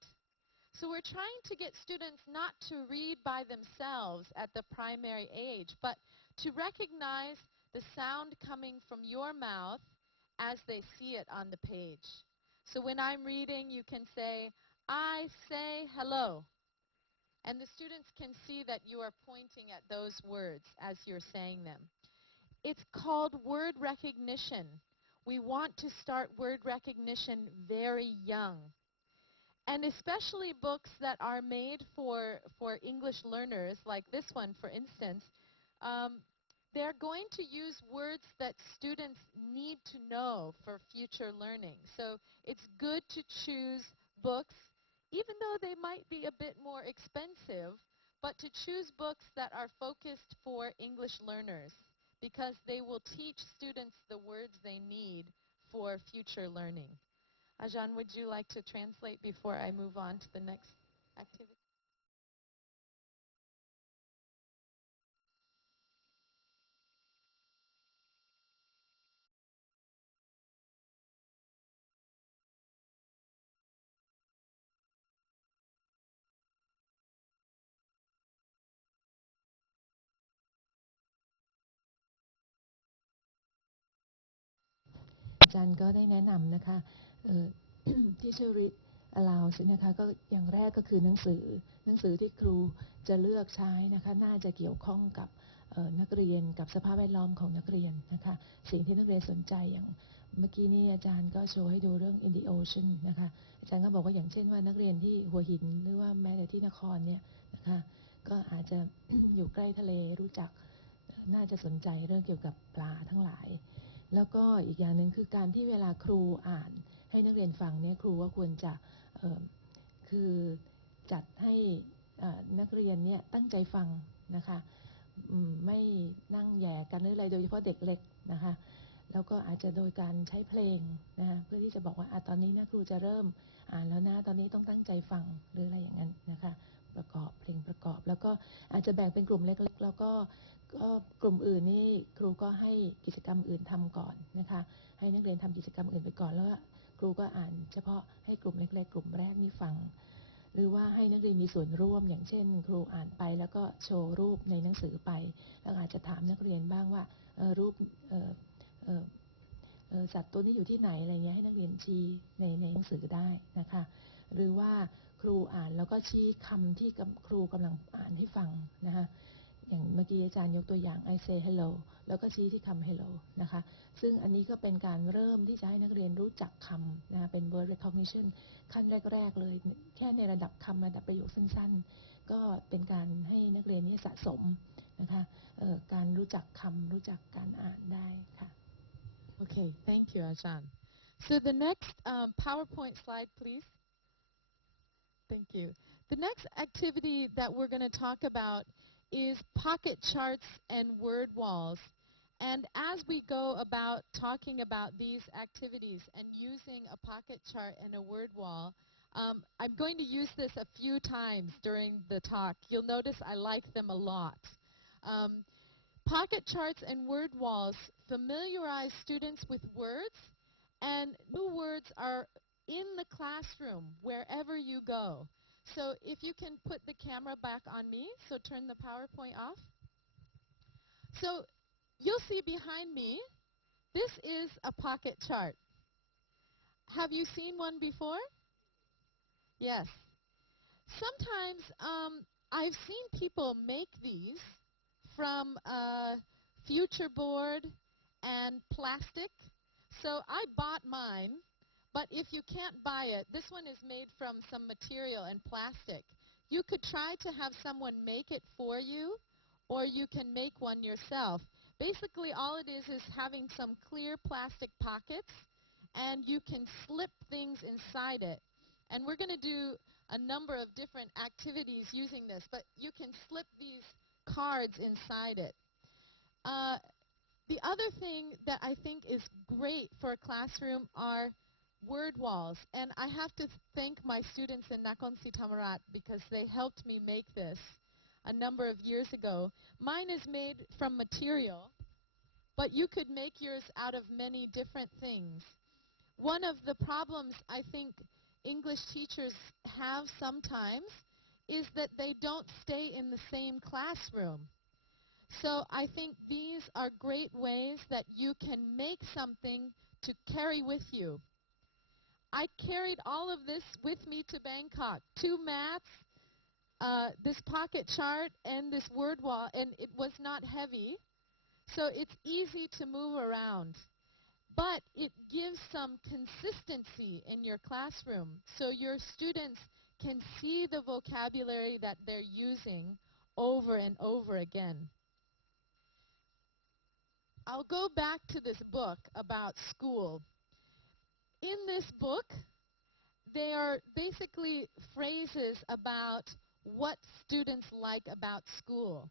So we're trying to get students not to read by themselves at the primary age, but to recognize the sound coming from your mouth as they see it on the page. So when I'm reading, you can say, I say hello. And the students can see that you are pointing at those words as you're saying them. It's called word recognition. We want to start word recognition very young. And especially books that are made for English learners, like this one, for instance, they're going to use words that students need to know for future learning. So it's good to choose books, even though they might be a bit more expensive, but to choose books that are focused for English learners, because they will teach students the words they need for future learning. Ajahn, would you like to translate before I move on to the next activity?อาจารย์ก็ได้แนะนำนะคะที่ชื่อ read alouds นะคะก็อย่างแรกก็คือหนังสือที่ครูจะเลือกใช้นะคะน่าจะเกี่ยวข้องกับนักเรียนกับสภาพแวดล้อมของนักเรียนนะคะสิ่งที่นักเรียนสนใจอย่างเมื่อกี้นี้อาจารย์ก็โชว์ให้ดูเรื่อง in the ocean นะคะอาจารย์ก็บอกว่าอย่างเช่นว่านักเรียนที่หัวหินหรือว่าแม้แต่ที่นครเนี่ยนะคะก็อาจจะ อยู่ใกล้ทะเลรู้จักน่าจะสนใจเรื่องเกี่ยวกับปลาทั้งหลายแล้วก็อีกอย่างหนึ่งคือการที่เวลาครูอ่านให้นักเรียนฟังเนี่ยครูว่าควรจะคือจัดให้นักเรียนเนี่ยตั้งใจฟังนะคะไม่นั่งแย่กันหรืออะไรโดยเฉพาะเด็กเล็กนะคะแล้วก็อาจจะโดยการใช้เพลงนะคะเพื่อที่จะบอกว่าตอนนี้นะครูจะเริ่มอ่านแล้วนะตอนนี้ต้องตั้งใจฟังหรืออะไรอย่างนั้นนะคะประกอบเพลงประกอบแล้วก็อาจจะแบ่งเป็นกลุ่มเล็กๆแล้วก็กลุ่มอื่นนี่ครูก็ให้กิจกรรมอื่นทำก่อนนะคะให้นักเรียนทำกิจกรรมอื่นไปก่อนแล้วครูก็อ่านเฉพาะให้กลุ่มเล็กๆกลุ่มแรกนี่ฟังหรือว่าให้นักเรียนมีส่วนร่วมอย่างเช่นครูอ่านไปแล้วก็โชว์รูปในหนังสือไปแล้วอาจจะถามนักเรียนบ้างว่ารูปสัตว์ตัวนี้อยู่ที่ไหนอะไรเงี้ยให้นักเรียนชี้ในหนังสือได้นะคะหรือว่าครูอ่านแล้วก็ชี้คำที่ครูกำลังอ่านให้ฟังนะคะอย่างเมื่อกี้อาจารย์ยกตัวอย่าง I say hello แล้วก็ชี้ที่คำ hello นะคะซึ่งอันนี้ก็เป็นการเริ่มที่จะให้นักเรียนรู้จักคำนะคะเป็น word recognition ขั้นแรกๆเลยแค่ในระดับคำระดับประโยคสั้นๆก็เป็นการให้นักเรียนนี้สะสมนะคะการรู้จักคำรู้จักการอ่านได้ค่ะ Okay, thank you, Ajahn. So the next PowerPoint slide, please. Thank you. The next activity that we're going to talk about is pocket charts and word walls. And as we go about talking about these activities and using a pocket chart and a word wall, I'm going to use this a few times during the talk. You'll notice I like them a lot. Pocket charts and word walls familiarize students with words, and new words are in the classroom wherever you go. So if you can put the camera back on me, so turn the PowerPoint off. So you'll see behind me, this is a pocket chart. Have you seen one before? Yes. Sometimes I've seen people make these from future board and plastic. So I bought mine, but if you can't buy it, this one is made from some material and plastic. You could try to have someone make it for you, or you can make one yourself. Basically, all it is having some clear plastic pockets, and you can slip things inside it. And we're going to do a number of different activities using this, but you can slip these cards inside it. The other thing that I think is great for a classroom are word walls. And I have to thank my students in Nakhon Si Thammarat because they helped me make this a number of years ago. Mine is made from material, but you could make yours out of many different things. One of the problems I think English teachers have sometimes is that they don't stay in the same classroom. So I think these are great ways that you can make something to carry with you. I carried all of this with me to Bangkok. 2 mats, this pocket chart and this word wall, and it was not heavy, so it's easy to move around. But it gives some consistency in your classroom, so your students can see the vocabulary that they're using over and over again. I'll go back to this book about school. In this book, they are basically phrases about what students like about school.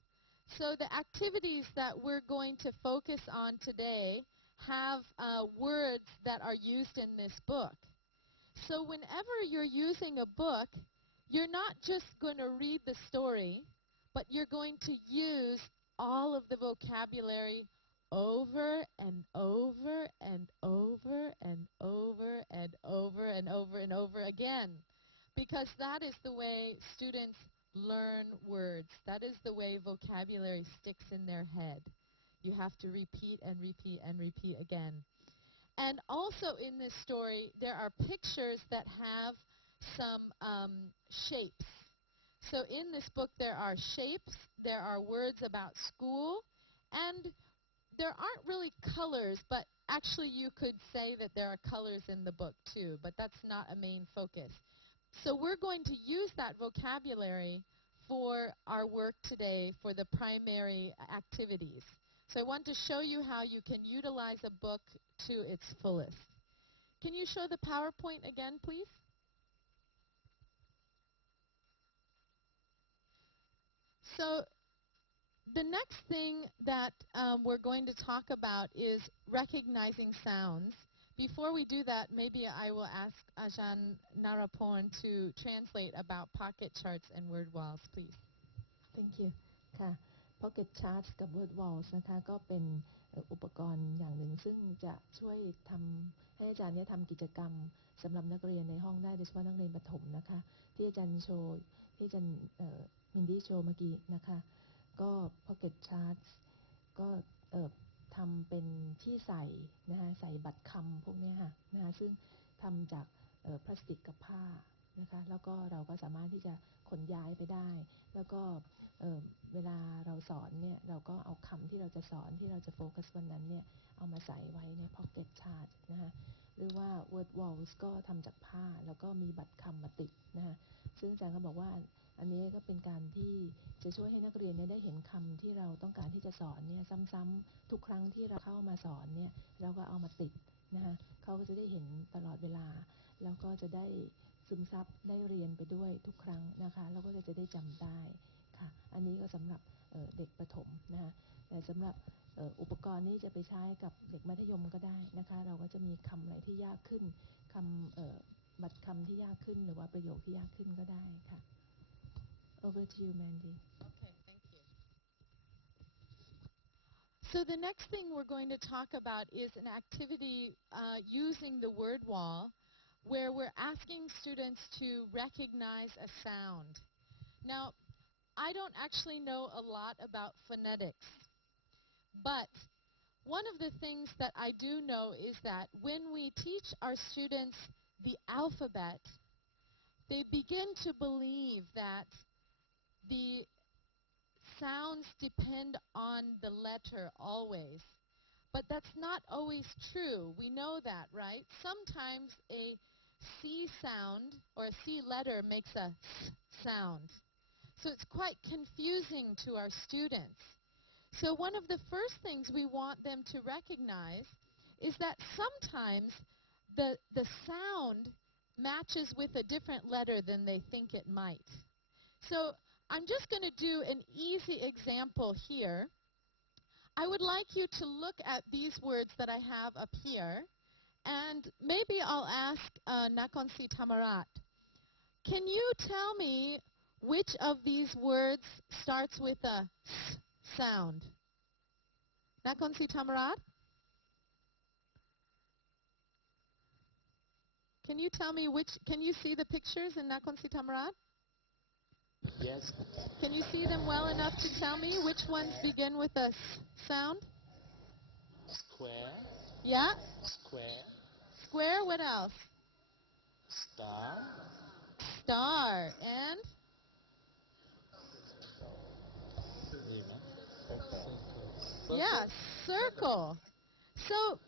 So the activities that we're going to focus on today have words that are used in this book. So whenever you're using a book, you're not just going to read the story, but you're going to use all of the vocabulary over and over and over and over and over and over and over again. Because that is the way students learn words. That is the way vocabulary sticks in their head. You have to repeat and repeat and repeat again. And also in this story, there are pictures that have some shapes. So in this book, there are shapes, there are words about school, and there aren't really colors, but actually you could say that there are colors in the book too, but that's not a main focus. So we're going to use that vocabulary for our work today for the primary activities. So I want to show you how you can utilize a book to its fullest. Can you show the PowerPoint again, please? So the next thing that we're going to talk about is recognizing sounds. Before we do that, maybe I will ask Ajahn Naraporn to translate about pocket charts and word walls, please. Thank you ค่ะ Pocket Charts กับ Word Walls นะคะก็เป็นอุปกรณ์อย่างหนึ่งซึ่งจะช่วยทำให้อาจารย์เนี่ยทำกิจกรรมสำหรับนักเรียนในห้องได้โดยเฉพาะนักเรียนประถมนะคะที่อาจารย์โชว์ที่อาจารย์มินดี้โชว์เมื่อกี้นะคะก็ Pocket Charts ก็ทำเป็นที่ใส่นะคะใส่บัตรคำพวกนี้ค่ะนะคะซึ่งทำจากพลาสติกกับผ้านะคะแล้วก็เราก็สามารถที่จะขนย้ายไปได้แล้วก็เวลาเราสอนเนี่ยเราก็เอาคำที่เราจะสอนที่เราจะโฟกัสวันนั้นเนี่ยเอามาใส่ไว้ใน Pocket Chart นะคะหรือว่า Word Walls ก็ทำจากผ้าแล้วก็มีบัตรคำมาติดนะคะซึ่งอาจารย์ก็บอกว่าอันนี้ก็เป็นการที่จะช่วยให้นักเรียนได้เห็นคำที่เราต้องการที่จะสอนเนี่ยซ้ำๆทุกครั้งที่เราเข้ามาสอนเนี่ยเราก็เอามาติดนะคะเขาก็จะได้เห็นตลอดเวลาแล้วก็จะได้ซึมซับได้เรียนไปด้วยทุกครั้งนะคะแล้วก็จะได้จำได้ค่ะอันนี้ก็สำหรับเด็กประถมนะคะแต่สำหรับอุปกรณ์นี้จะไปใช้กับเด็กมัธยมก็ได้นะคะเราก็จะมีคำอะไรที่ยากขึ้นคำบัตรคำที่ยากขึ้นหรือว่าประโยคที่ยากขึ้นก็ได้ค่ะ Over to you, Mandy. Okay, thank you. So the next thing we're going to talk about is an activity using the word wall where we're asking students to recognize a sound. Now, I don't actually know a lot about phonetics, but one of the things that I do know is that when we teach our students the alphabet, they begin to believe that the sounds depend on the letter always. But that's not always true. We know that, right? Sometimes a C sound or a C letter makes a S sound. So it's quite confusing to our students. So one of the first things we want them to recognize is that sometimes the sound matches with a different letter than they think it might. So I'm just going to do an easy example here. I would like you to look at these words that I have up here, and maybe I'll ask Nakonsi Tamarat. Can you tell me which of these words starts with a S sound? Nakonsi Tamarat? Can you tell me can you see the pictures in Nakonsi Tamarat? Yes. Can you see them well enough to tell me which ones begin with a S sound? Square. Yeah? Square. Square, what else? Star. Star. And? Yeah, circle. So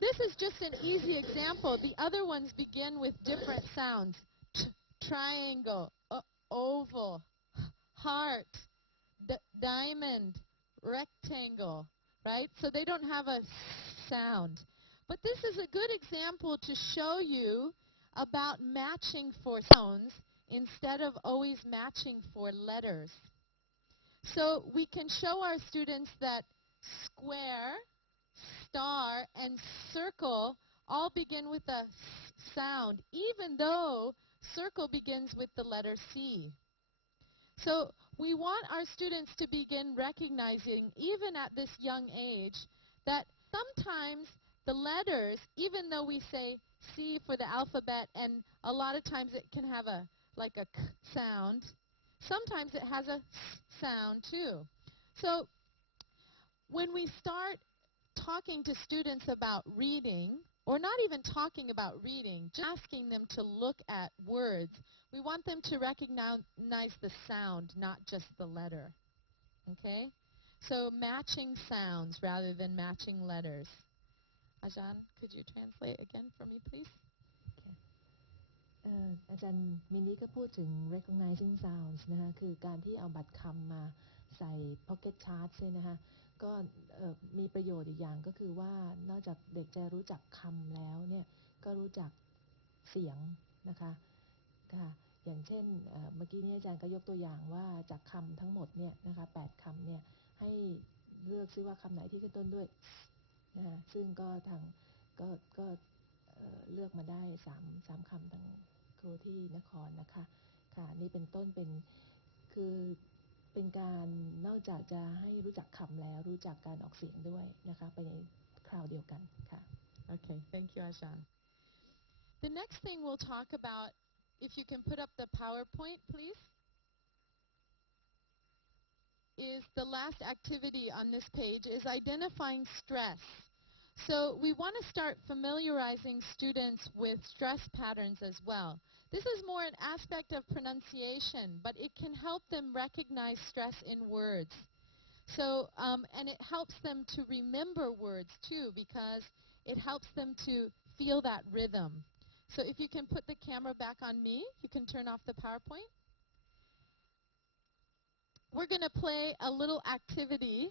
this is just an easy example. The other ones begin with different sounds. Triangle, oval, heart, diamond, rectangle, right? So they don't have a sound. But this is a good example to show you about matching for sounds instead of always matching for letters. So we can show our students that square, star, and circle all begin with a sound, even though circle begins with the letter C. So we want our students to begin recognizing, even at this young age, that sometimes the letters, even though we say C for the alphabet, and a lot of times it can have a like a k sound, sometimes it has a s sound too. So when we start talking to students about reading, or not even talking about reading, just asking them to look at words, we want them to recognize the sound, not just the letter. Okay? So matching sounds rather than matching letters. Ajahn, could you translate again for me, please? อาจารย์มินนี่ก็พูดถึง recognizing sounds นะคะคือการที่เอาบัตรคำมาใส่ pocket charts เนี่ยนะคะก็มีประโยชน์อีกอย่างก็คือว่านอกจากเด็กจะรู้จักคำแล้วเนี่ยก็รู้จักเสียงนะคะค่ะอย่างเช่นเมื่อกี้นี้อาจารย์ก็ยกตัวอย่างว่าจากคำทั้งหมดเนี่ยนะคะ8คำเนี่ยให้เลือกซิว่าคำไหนที่ขึ้นต้นด้วยนะคะซึ่งก็ทางก็เลือกมาได้3คำทั้งครูที่นครนะคะค่ะนี่เป็นต้นเป็นคือเป็นการนอกจากจะให้รู้จักคำแล้วรู้จักการออกเสียงด้วยนะคะไปในคราวเดียวกันค่ะ Okay, thank you, Ajahn. The next thing we'll talk about, if you can put up the PowerPoint, please, is the last activity on this page is identifying stress. So we want to start familiarizing students with stress patterns as well. This is more an aspect of pronunciation, but it can help them recognize stress in words. So, and it helps them to remember words too, because it helps them to feel that rhythm. So if you can put the camera back on me, you can turn off the PowerPoint. We're going to play a little activity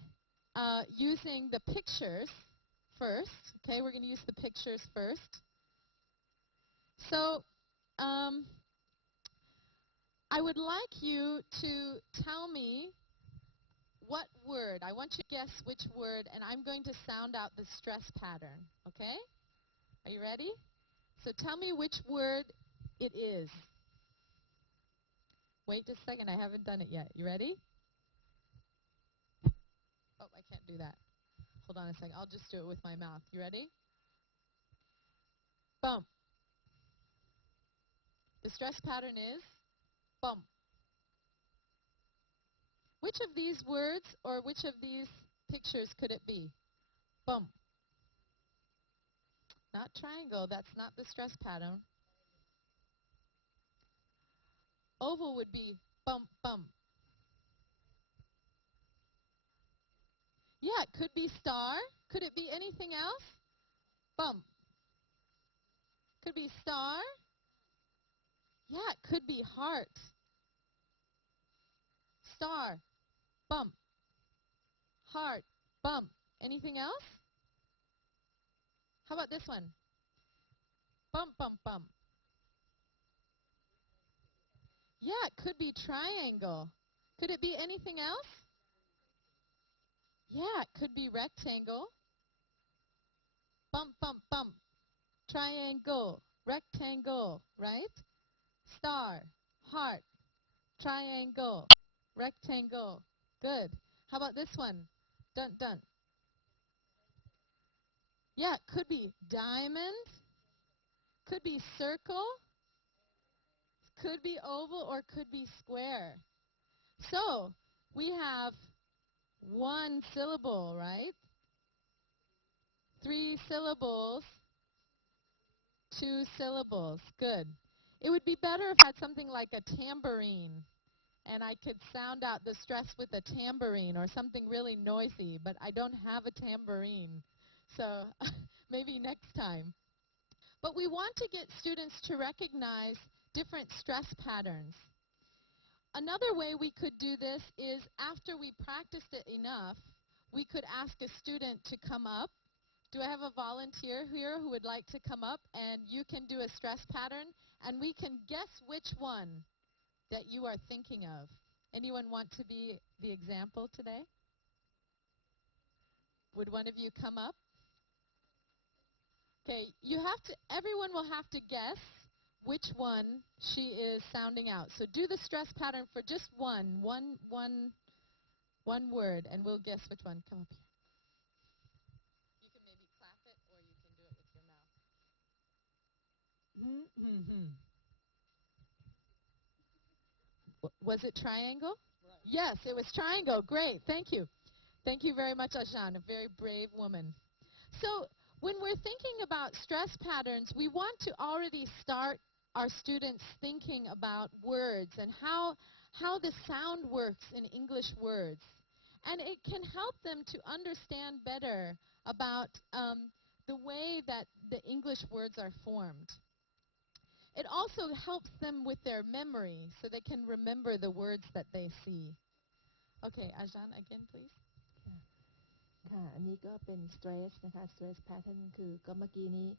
using the pictures first. Okay, we're going to use the pictures first. So I would like you to tell me what word. I want you to guess which word, and I'm going to sound out the stress pattern. Okay? Are you ready? So tell me which word it is. Wait just a second. I haven't done it yet. You ready? Oh, I can't do that. Hold on a second. I'll just do it with my mouth. You ready? Bump. The stress pattern is bump. Which of these words or which of these pictures could it be? Bump. Not triangle. That's not the stress pattern. Oval would be bump, bump. Yeah, it could be star. Could it be anything else? Bump. Could be star. Yeah, it could be heart. Star. Bump. Heart. Bump. Anything else? How about this one? Bump, bump, bump. Yeah, it could be triangle. Could it be anything else? Yeah, it could be rectangle. Bump, bump, bump. Triangle. Rectangle, right? Star. Heart. Triangle. Rectangle. Good. How about this one? Dun, dun. Yeah, it could be diamond. Could be circle. Could be oval or could be square. So, we have one syllable, right? 3 syllables, 2 syllables. Good. It would be better if I had something like a tambourine. and I could sound out the stress with a tambourine or something really noisy, but I don't have a tambourine. So maybe next time. But we want to get students to recognize different stress patterns. Another way we could do this is after we practiced it enough, we could ask a student to come up. Do I have a volunteer here who would like to come up, and you can do a stress pattern, and we can guess which one that you are thinking of. Anyone want to be the example today? Would one of you come up? Okay, everyone will have to guess which one she is sounding out. So do the stress pattern for just one word, and we'll guess which one. Come up here. You can maybe clap it, or you can do it with your mouth. Was it triangle? Right. Yes, it was triangle. Great. Thank you. Thank you very much, Ajahn, a very brave woman. So when we're thinking about stress patterns, we want to already start our students thinking about words and how the sound works in English words. And it can help them to understand better about the way that the English words are formed. It also helps them with their memory so they can remember the words that they see. Okay, Ajahn, again, please. ค่ะอันนี้ก็เป็น stress นะคะ stress pattern คือก็เมื่อกี้นี้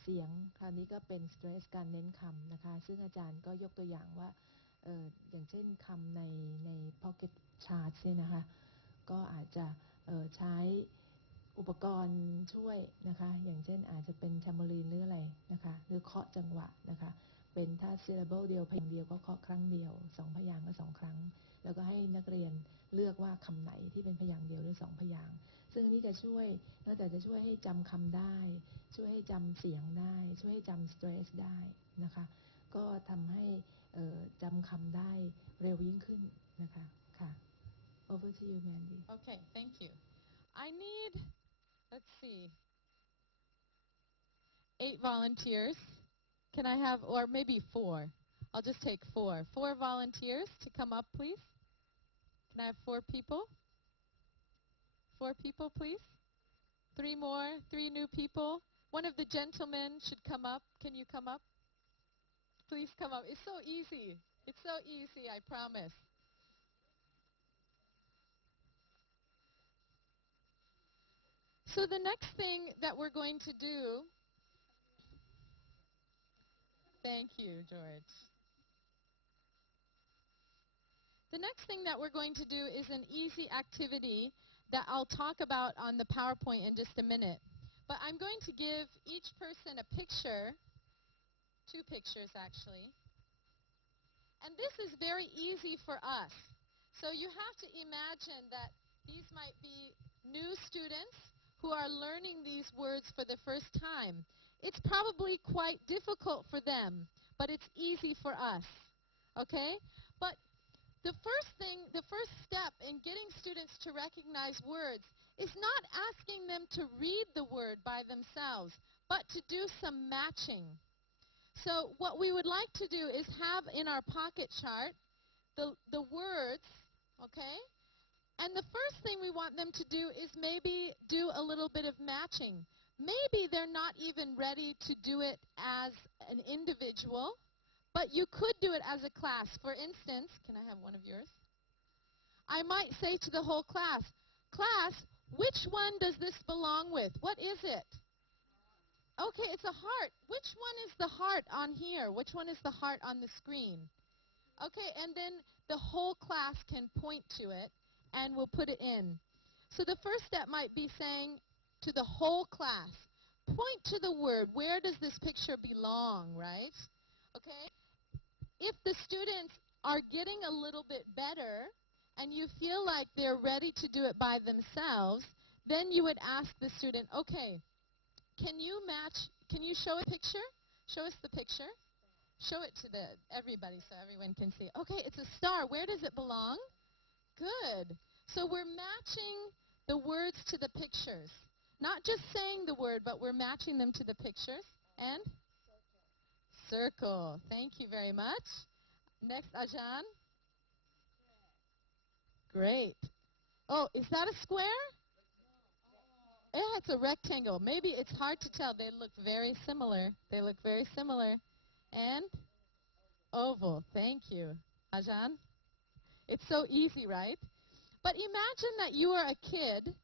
เสียงคราวนี้ก็เป็น stress การเน้นคำนะคะซึ่งอาจารย์ก็ยกตัวอย่างว่าอย่างเช่นคำใน pocket chart เนี่ยนะคะก็อาจจะใช้อุปกรณ์ช่วยนะคะอย่างเช่นอาจจะเป็นแทมโบลีนหรืออะไรนะคะหรือเคาะจังหวะนะคะเป็นถ้า syllable เดียวพยางค์เดียวก็เคาะครั้งเดียว2พยางค์ก็2ครั้งแล้วก็ให้นักเรียนเลือกว่าคำไหนที่เป็นพยางค์เดียวหรือ2พยางค์ซึ่งอันนี้จะช่วยนอกจากจะช่วยให้จำคำได้ช่วยให้จำเสียงได้ช่วยให้จำ stress ได้นะคะก็ทำให้จำคำได้เร็วยิ่งขึ้นนะคะค่ะ over to you Mandy Okay, thank you. I need, let's see, 8 volunteers. Can I have, or maybe 4. I'll just take 4. 4 volunteers to come up, please. Can I have 4 people? 4 people, please. 3 more, 3 new people. One of the gentlemen should come up. Can you come up? Please come up. It's so easy. It's so easy, I promise. So the next thing that we're going to do, thank you, George. The next thing that we're going to do is an easy activity that I'll talk about on the PowerPoint in just a minute. But I'm going to give each person a picture, 2 pictures actually. And this is very easy for us. So you have to imagine that these might be new students who are learning these words for the first time. It's probably quite difficult for them, but it's easy for us. Okay? But the first step in getting students to recognize words is not asking them to read the word by themselves, but to do some matching. So what we would like to do is have in our pocket chart the words, okay? And the first thing we want them to do is maybe do a little bit of matching. Maybe they're not even ready to do it as an individual, but you could do it as a class. For instance, can I have one of yours? I might say to the whole class, class, which one does this belong with? What is it? Okay, it's a heart. Which one is the heart on here? Which one is the heart on the screen? Okay, and then the whole class can point to it, and we'll put it in. So the first step might be saying to the whole class, point to the word. Where does this picture belong, right? Okay? If the students are getting a little bit better, and you feel like they're ready to do it by themselves, then you would ask the student, okay, can you show a picture? Show us the picture. Show it to everybody so everyone can see. Okay, it's a star. Where does it belong? Good. So we're matching the words to the pictures. Not just saying the word, but we're matching them to the pictures. And? Circle. Thank you very much. Next, Ajahn. Great. Oh, is that a square? Yeah, it's a rectangle. Maybe it's hard to tell. They look very similar. They look very similar. And oval. Thank you, Ajahn. It's so easy, right? But imagine that you are a kid,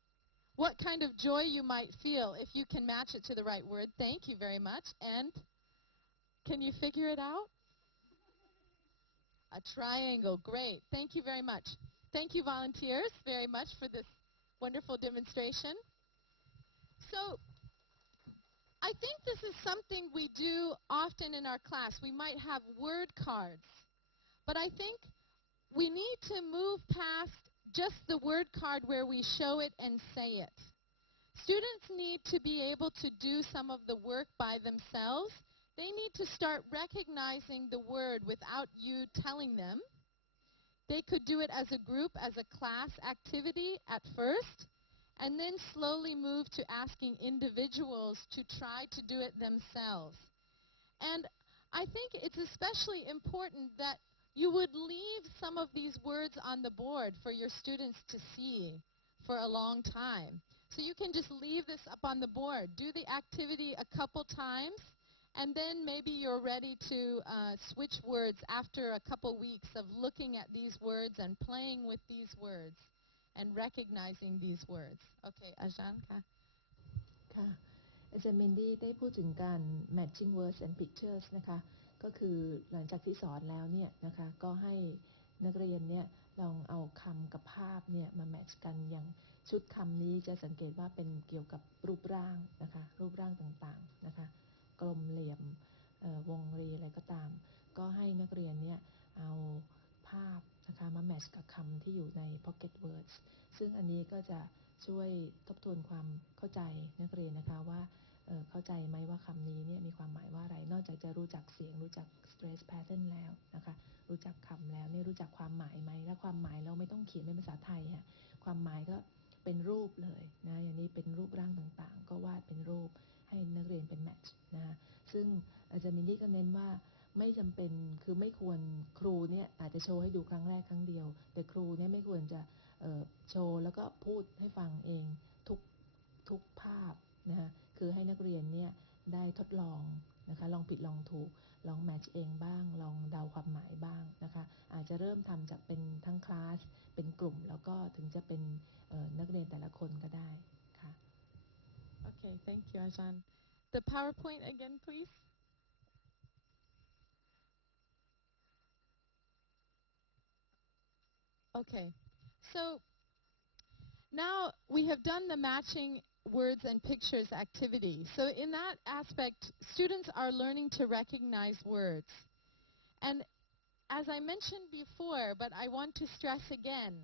what kind of joy you might feel if you can match it to the right word. Thank you very much. And can you figure it out? A triangle. Great. Thank you very much. Thank you, volunteers, very much for this wonderful demonstration. So I think this is something we do often in our class. We might have word cards. But I think we need to move past just the word card where we show it and say it. Students need to be able to do some of the work by themselves. They need to start recognizing the word without you telling them. They could do it as a group, as a class activity at first, and then slowly move to asking individuals to try to do it themselves. And I think it's especially important that you would leave some of these words on the board for your students to see for a long time. So you can just leave this up on the board. Do the activity a couple times, and then maybe you're ready to switch words after a couple weeks of looking at these words and playing with these words and recognizing these words. Okay, Ajahn, ka? ค่ะอาจารย์เมนดี้ได้พูดถึงการ matching words and pictures นะคะก็คือหลังจากที่สอนแล้วเนี่ยนะคะก็ให้นักเรียนเนี่ยลองเอาคำกับภาพเนี่ยมา match กันอย่างชุดคำนี้จะสังเกตว่าเป็นเกี่ยวกับรูปร่างนะคะรูปร่างต่างๆนะคะกลมเหลี่ยมวงรีอะไรก็ตามก็ให้นักเรียนเนี่ยเอาภาพนะคะมา match กับคำที่อยู่ใน pocket words ซึ่งอันนี้ก็จะช่วยทบทวนความเข้าใจนักเรียนนะคะว่าเข้าใจไหมว่าคำนี้เนี่ยมีความหมายว่าอะไรนอกจากจะรู้จักเสียงรู้จัก stress pattern แล้วนะคะรู้จักคำแล้วเนี่ยรู้จักความหมายไหมและความหมายเราไม่ต้องเขียนเป็นภาษาไทยค่ะความหมายก็เป็นรูปเลยนะอย่างนี้เป็นรูปร่างต่างๆก็วาดเป็นรูปให้นักเรียนเป็นแมทช์นะคะซึ่งอาจารย์มินดี้ก็เน้นว่าไม่จำเป็นคือไม่ควรครูเนี่ยอาจจะโชว์ให้ดูครั้งแรกครั้งเดียวแต่ครูเนี่ยไม่ควรจะโชว์แล้วก็พูดให้ฟังเองทุกภาพนะคะคือให้นักเรียนเนี่ยได้ทดลองนะคะลองผิดลองถูกลองแมทช์เองบ้างลองเดาความหมายบ้างนะคะอาจจะเริ่มทำจากเป็นทั้งคลาสเป็นกลุ่มแล้วก็ถึงจะเป็นนักเรียนแต่ละคนก็ได้ค่ะ Okay, thank you, Ajahn. The PowerPoint again, please. Okay, so now we have done the matching words and pictures activity. So in that aspect, students are learning to recognize words. And as I mentioned before, but I want to stress again,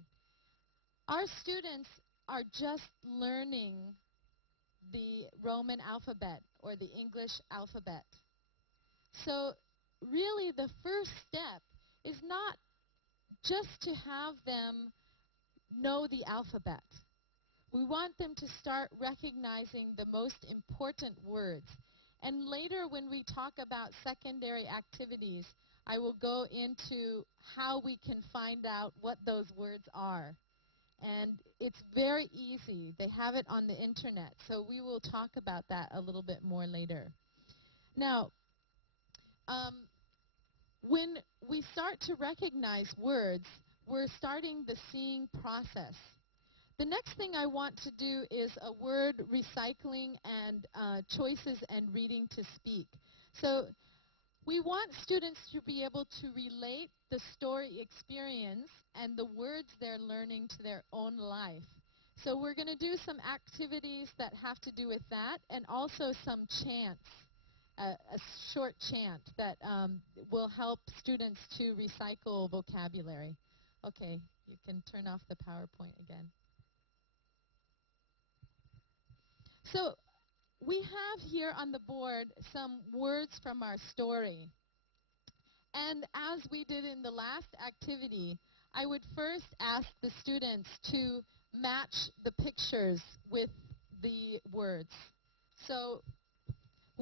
our students are just learning the Roman alphabet or the English alphabet. So really the first step is not just to have them know the alphabet. We want them to start recognizing the most important words. And later when we talk about secondary activities, I will go into how we can find out what those words are. And it's very easy. They have it on the internet. So we will talk about that a little bit more later. Now, when we start to recognize words, we're starting the seeing process. The next thing I want to do is a word recycling and choices and reading to speak. So we want students to be able to relate the story experience and the words they're learning to their own life. So we're going to do some activities that have to do with that and also some chants, a short chant that will help students to recycle vocabulary. Okay, you can turn off the PowerPoint again. So we have here on the board some words from our story. And as we did in the last activity, I would first ask the students to match the pictures with the words. So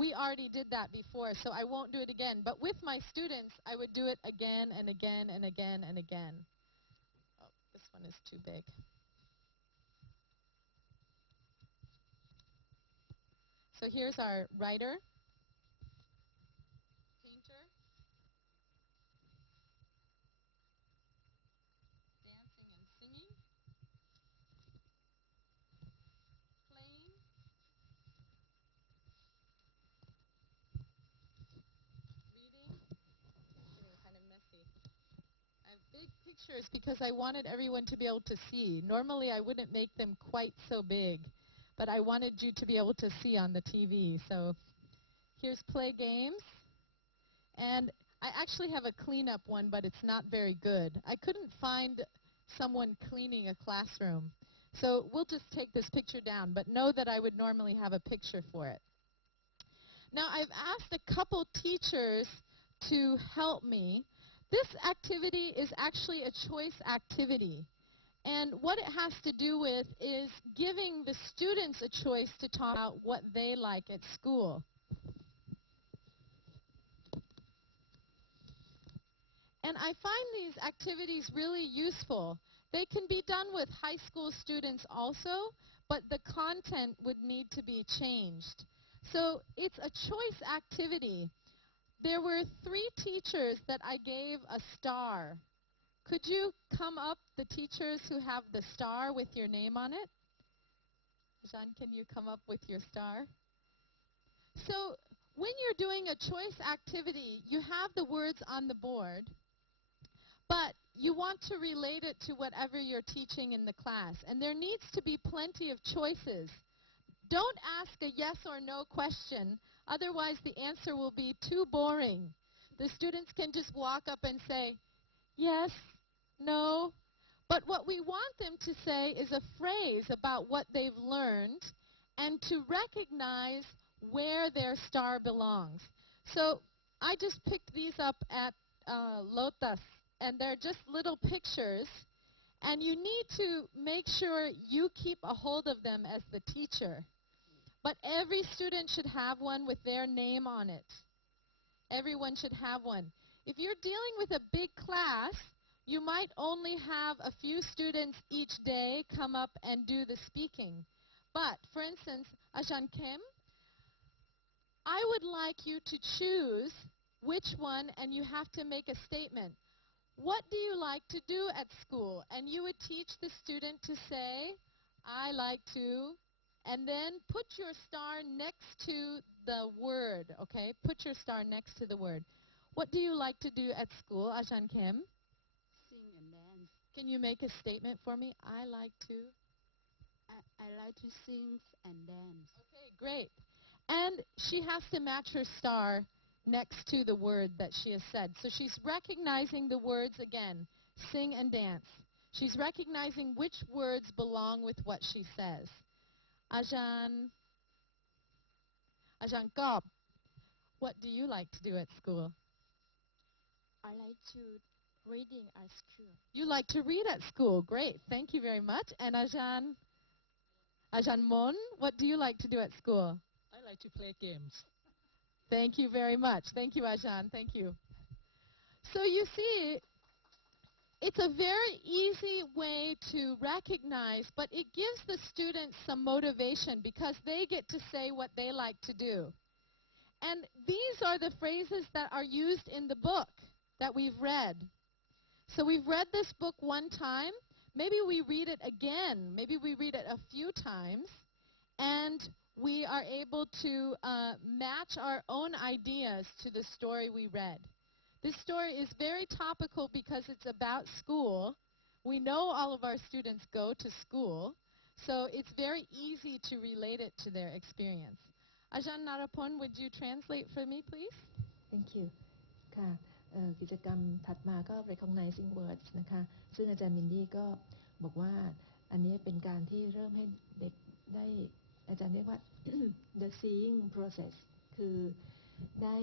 we already did that before, so I won't do it again. But with my students, I would do it again and again and again and again. Oh, this one is too big. So here's our writer, painter, dancing and singing, playing, reading. It's getting kind of messy. I have big pictures because I wanted everyone to be able to see. Normally I wouldn't make them quite so big, but I wanted you to be able to see on the TV. So here's play games. And I actually have a cleanup one, but it's not very good. I couldn't find someone cleaning a classroom. So we'll just take this picture down, but know that I would normally have a picture for it. Now, I've asked a couple teachers to help me. This activity is actually a choice activity. And what it has to do with is giving the students a choice to talk about what they like at school. And I find these activities really useful. They can be done with high school students also, but the content would need to be changed. So it's a choice activity. There were 3 teachers that I gave a star. Could you come up, the teachers who have the star with your name on it? Jean, can you come up with your star? So when you're doing a choice activity, you have the words on the board, but you want to relate it to whatever you're teaching in the class. And there needs to be plenty of choices. Don't ask a yes or no question, otherwise the answer will be too boring. The students can just walk up and say, yes, no. But what we want them to say is a phrase about what they've learned and to recognize where their star belongs. So I just picked these up at Lotus, and they're just little pictures, and you need to make sure you keep a hold of them as the teacher. But every student should have one with their name on it. Everyone should have one. If you're dealing with a big class, you might only have a few students each day come up and do the speaking. But, for instance, Ajahn Kim, I would like you to choose which one, and you have to make a statement. What do you like to do at school? And you would teach the student to say, I like to, and then put your star next to the word, okay? Put your star next to the word. What do you like to do at school, Ajahn Kim? Sing and dance. Can you make a statement for me? I like to. I like to sing and dance. Okay, great. And she has to match her star next to the word that she has said. So she's recognizing the words again, sing and dance. She's recognizing which words belong with what she says. Ajahn Gop, what do you like to do at school? I like to reading at school. You like to read at school. Great. Thank you very much. And Ajahn Mon, what do you like to do at school? I like to play games. Thank you very much. Thank you, Ajahn. Thank you. So you see, it's a very easy way to recognize, but it gives the students some motivation because they get to say what they like to do. And these are the phrases that are used in the book that we've read. So we've read this book one time. Maybe we read it again. Maybe we read it a few times. And we are able to match our own ideas to the story we read. This story is very topical because it's about school. We know all of our students go to school, so it's very easy to relate it to their experience. Ajahn Narapon, would you translate for me, please? Thank you. ค่ะกิจกรรมถัดมาก็ recognizing words นะคะซึ่งอาจารย์มินดี้ก็บอกว่าอันนี้เป็นการที่เริ่มให้เด็กได้อาจารย์เรียกว่า the seeing process คือได้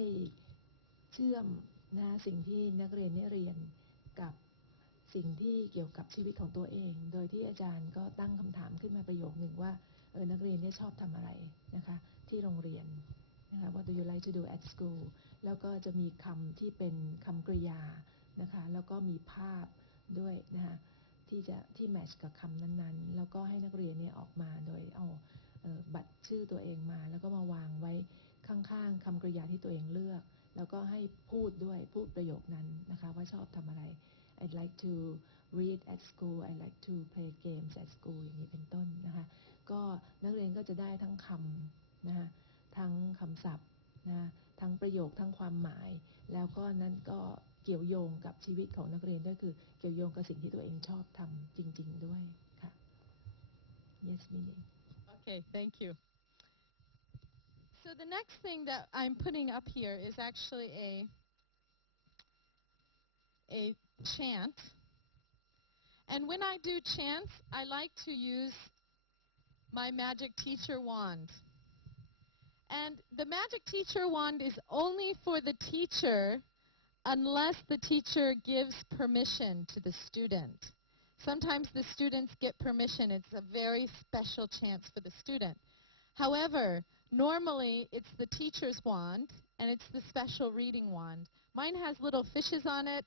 เชื่อมสิ่งที่นักเรียนได้เรียนกับสิ่งที่เกี่ยวกับชีวิตของตัวเองโดยที่อาจารย์ก็ตั้งคำถามขึ้นมาประโยคหนึ่งว่านักเรียนได้ชอบทำอะไรนะคะที่โรงเรียน นะคะ What do you like to do at school แล้วก็จะมีคำที่เป็นคำกริยานะคะแล้วก็มีภาพด้วยนะคะที่แมทช์กับคำนั้นๆแล้วก็ให้นักเรียนเนี่ยออกมาโดยเอาบัตรชื่อตัวเองมาแล้วก็มาวางไว้ข้างๆคำกริยาที่ตัวเองเลือกแล้วก็ให้พูดด้วยพูดประโยคนั้นนะคะว่าชอบทำอะไร I'd like to read at school I like to play games at school อย่างนี้เป็นต้นนะคะก็นักเรียนก็จะได้ทั้งคำนะคะทั้งคำศัพท์นะทั้งประโยคทั้งความหมายแล้วก็นั้นก็เกี่ยวโยงกับชีวิตของนักเรียนด้วยคือเกี่ยวโยงกับสิ่งที่ตัวเองชอบทำจริงๆด้วยค่ะ Yes, meaning. Okay, thank you. So the next thing that I'm putting up here is actually a chant. And when I do chants, I like to use my magic teacher wand. And the magic teacher wand is only for the teacher unless the teacher gives permission to the student. Sometimes the students get permission. It's a very special chance for the student. However, normally it's the teacher's wand and it's the special reading wand. Mine has little fishes on it.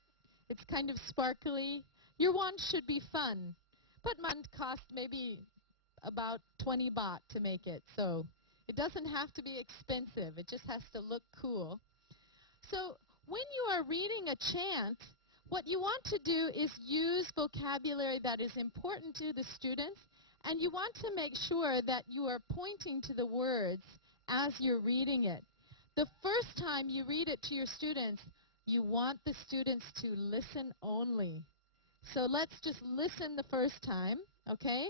It's kind of sparkly. Your wand should be fun, but mine cost maybe about 20 baht to make it, so it doesn't have to be expensive. It just has to look cool. So when you are reading a chant, what you want to do is use vocabulary that is important to the students, and you want to make sure that you are pointing to the words as you're reading it. The first time you read it to your students, you want the students to listen only. So let's just listen the first time, okay?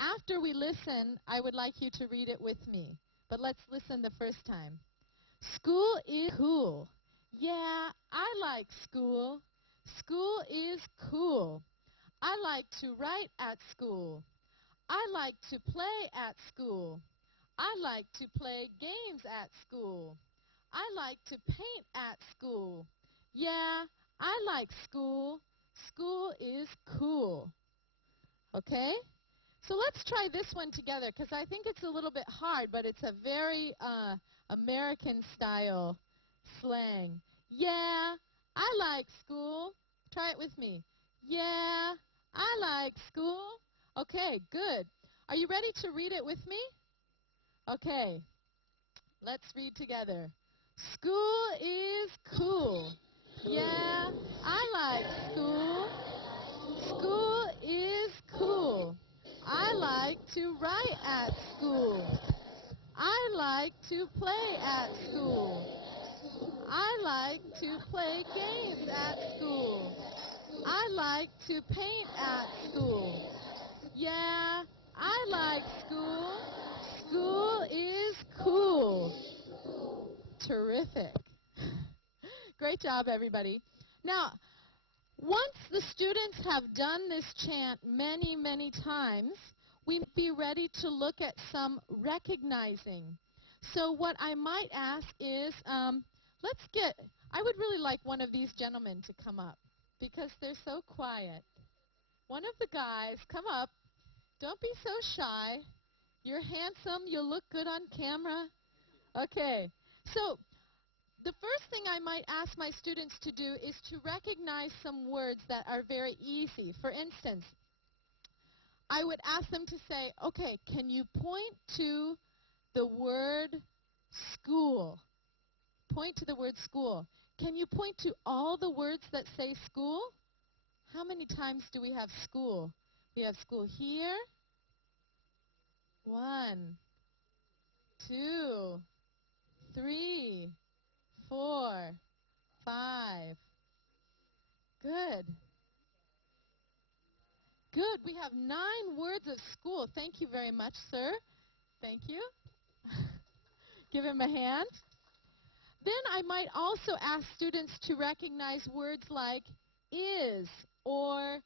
After we listen, I would like you to read it with me. But let's listen the first time. School is cool. Yeah, I like school. School is cool. I like to write at school. I like to play at school. I like to play games at school. I like to paint at school. Yeah, I like school. School is cool. Okay? So let's try this one together because I think it's a little bit hard, but it's a very American-style slang. Yeah, I like school. Try it with me. Yeah, I like school. Okay, good. Are you ready to read it with me? Okay. Let's read together. School is cool. Yeah, I like school. School is cool. I like to write at school. I like to play at school. I like to play games at school. I like to paint at school. Yeah, I like school. School is cool. Terrific. Great job, everybody. Now, once the students have done this chant many, many times, we may be ready to look at some recognizing. So what I might ask is, I would really like one of these gentlemen to come up because they're so quiet. One of the guys, come up. Don't be so shy. You're handsome. You'll look good on camera. Okay. So the first thing I might ask my students to do is to recognize some words that are very easy. For instance, I would ask them to say, okay, can you point to the word school? Point to the word school. Can you point to all the words that say school? How many times do we have school? We have school here. 1, 2, 3, 4, 5. Good. Good. We have 9 words of school. Thank you very much, sir. Thank you. Give him a hand. Then I might also ask students to recognize words like is or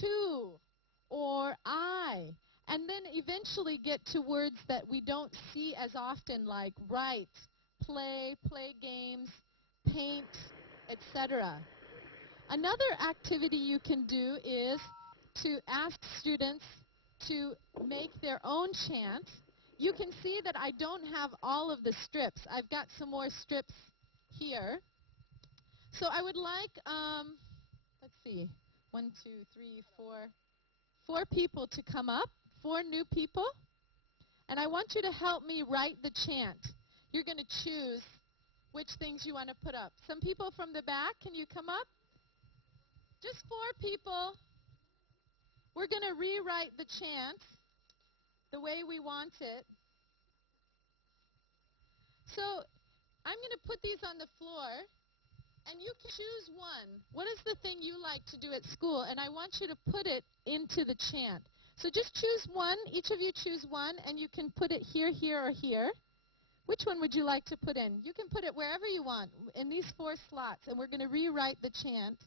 to or I, and then eventually get to words that we don't see as often like write, play games, paint, etc. Another activity you can do is to ask students to make their own chant. you can see that I don't have all of the strips. I've got some more strips here. So I would like, let's see, 1, 2, 3, 4, 4 people to come up, 4 new people. And I want you to help me write the chant. You're going to choose which things you want to put up. Some people from the back, can you come up? Just 4 people. We're going to rewrite the chant the way we want it. So I'm going to put these on the floor, and you can choose one. What is the thing you like to do at school? And I want you to put it into the chant. So just choose one. Each of you choose one, and you can put it here, here, or here. Which one would you like to put in? You can put it wherever you want in these 4 slots, and we're going to rewrite the chant.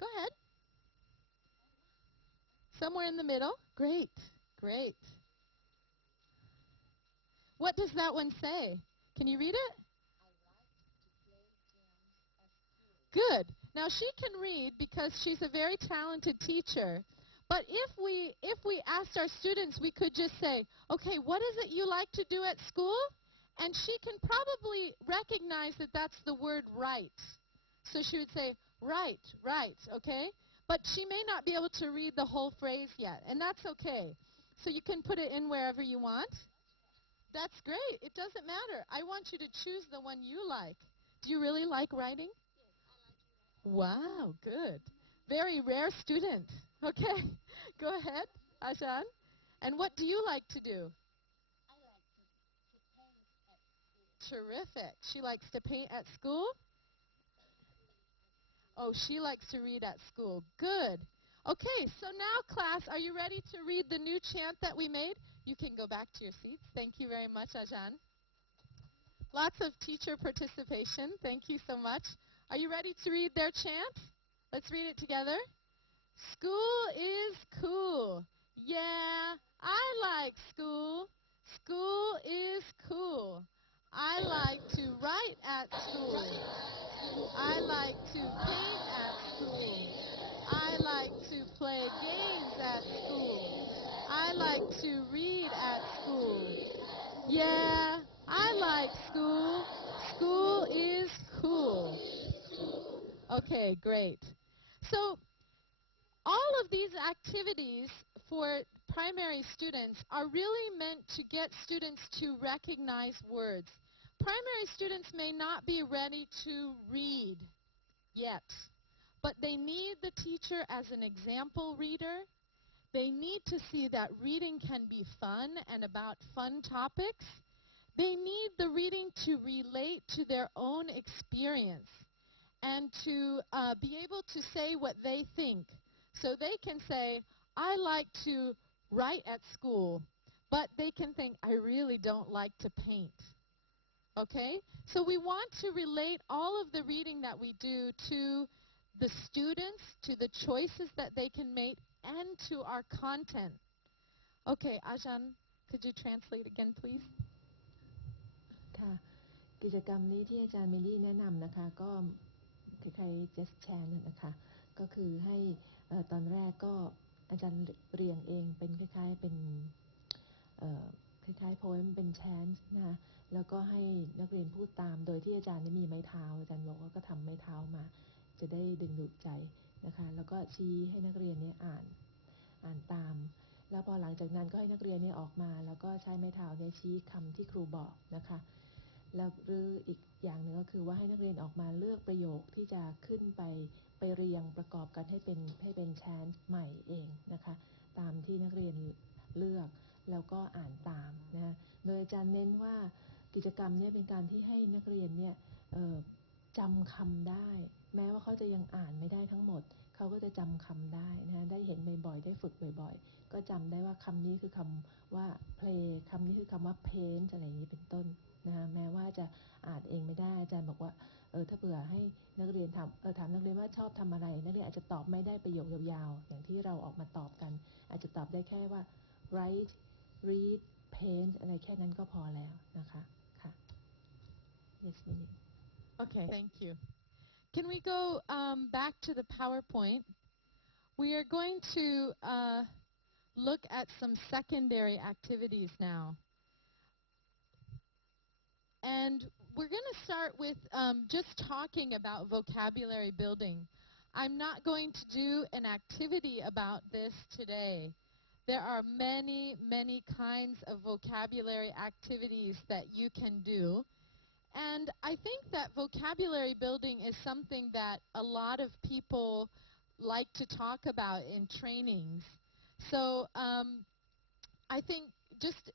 Go ahead. Somewhere in the middle. Great, great. What does that one say? Can you read it? Good. Now she can read because she's a very talented teacher. But if we asked our students, we could just say, okay, what is it you like to do at school? And she can probably recognize that that's the word right. So she would say, right, right, okay? But she may not be able to read the whole phrase yet, and that's okay. So you can put it in wherever you want. That's great. It doesn't matter. I want you to choose the one you like. Do you really like writing? Wow, good. Very rare student. Okay, go ahead, Ajan. And what do you like to do? I like to paint at school. Terrific. She likes to paint at school? Oh, she likes to read at school. Good. Okay, so now, class, are you ready to read the new chant that we made? You can go back to your seats. Thank you very much, Ajan. Lots of teacher participation. Thank you so much. Are you ready to read their chant? Let's read it together. School is cool. Yeah, I like school. School is cool. I like to write at school. I like to paint at school. I like to play games at school. I like to read at school. Yeah, I like school. School is cool. Okay, great. So all of these activities for primary students are really meant to get students to recognize words. Primary students may not be ready to read yet, but they need the teacher as an example reader. They need to see that reading can be fun and about fun topics. They need the reading to relate to their own experience and to be able to say what they think. So they can say, I like to write at school, but they can think, I really don't like to paint. Okay? So we want to relate all of the reading that we do to the students, to the choices that they can make, and to our content. Okay, Ajan, could you translate again, please? ค่ะกิจกรรมนี้ที่อาจารย์มิลลี่แนะนำนะคะก็คล้ายๆ just chant นะคะก็คือให้ตอนแรกก็อาจารย์เรียงเองเป็นคล้ายๆเป็นคล้ายๆ poem เป็น chant นะคะแล้วก็ให้นักเรียนพูดตามโดยที่อาจารย์มีไม้เท้าอาจารย์บอกว่าก็ทำไม้เท้ามาจะได้ดึงดูดใจนะคะแล้วก็ชี้ให้นักเรียนเนี่ยอ่านตามแล้วพอหลังจากนั้นก็ให้นักเรียนเนี่ยออกมาแล้วก็ใช้ไม้เท้าเนี่ยชี้คำที่ครูบอกนะคะแล้วหรืออีกอย่างหนึ่งก็คือว่าให้นักเรียนออกมาเลือกประโยคที่จะขึ้นไปเรียงประกอบกันให้เป็นแชนใหม่เองนะคะตามที่นักเรียนเลือกแล้วก็อ่านตามนะโดยอาจารย์เน้นว่ากิจกรรมเนี่ยเป็นการที่ให้นักเรียนเนี่ยจำคำได้แม้ว่าเขาจะยังอ่านไม่ได้ทั้งหมดเขาก็จะจำคำได้นะได้เห็นบ่อยๆได้ฝึกบ่อยๆก็จำได้ว่าคำนี้คือคำว่า play คำนี้คือคำว่า paint อะไรอย่างนี้เป็นต้นนะคะแม้ว่าจะอ่านเองไม่ได้อาจารย์บอกว่าถ้าเผื่อให้นักเรียนถามนักเรียนว่าชอบทำอะไรนักเรียนอาจจะตอบไม่ได้ประโยคยาวๆอย่างที่เราออกมาตอบกันอาจจะตอบได้แค่ว่า write read paint อะไรแค่นั้นก็พอแล้วนะคะค่ะ yes minute Okay, thank you. Can we go back to the PowerPoint? We are going to look at some secondary activities now. And we're going to start with just talking about vocabulary building. I'm not going to do an activity about this today. There are many, many kinds of vocabulary activities that you can do. And I think that vocabulary building is something that a lot of people like to talk about in trainings. So I think just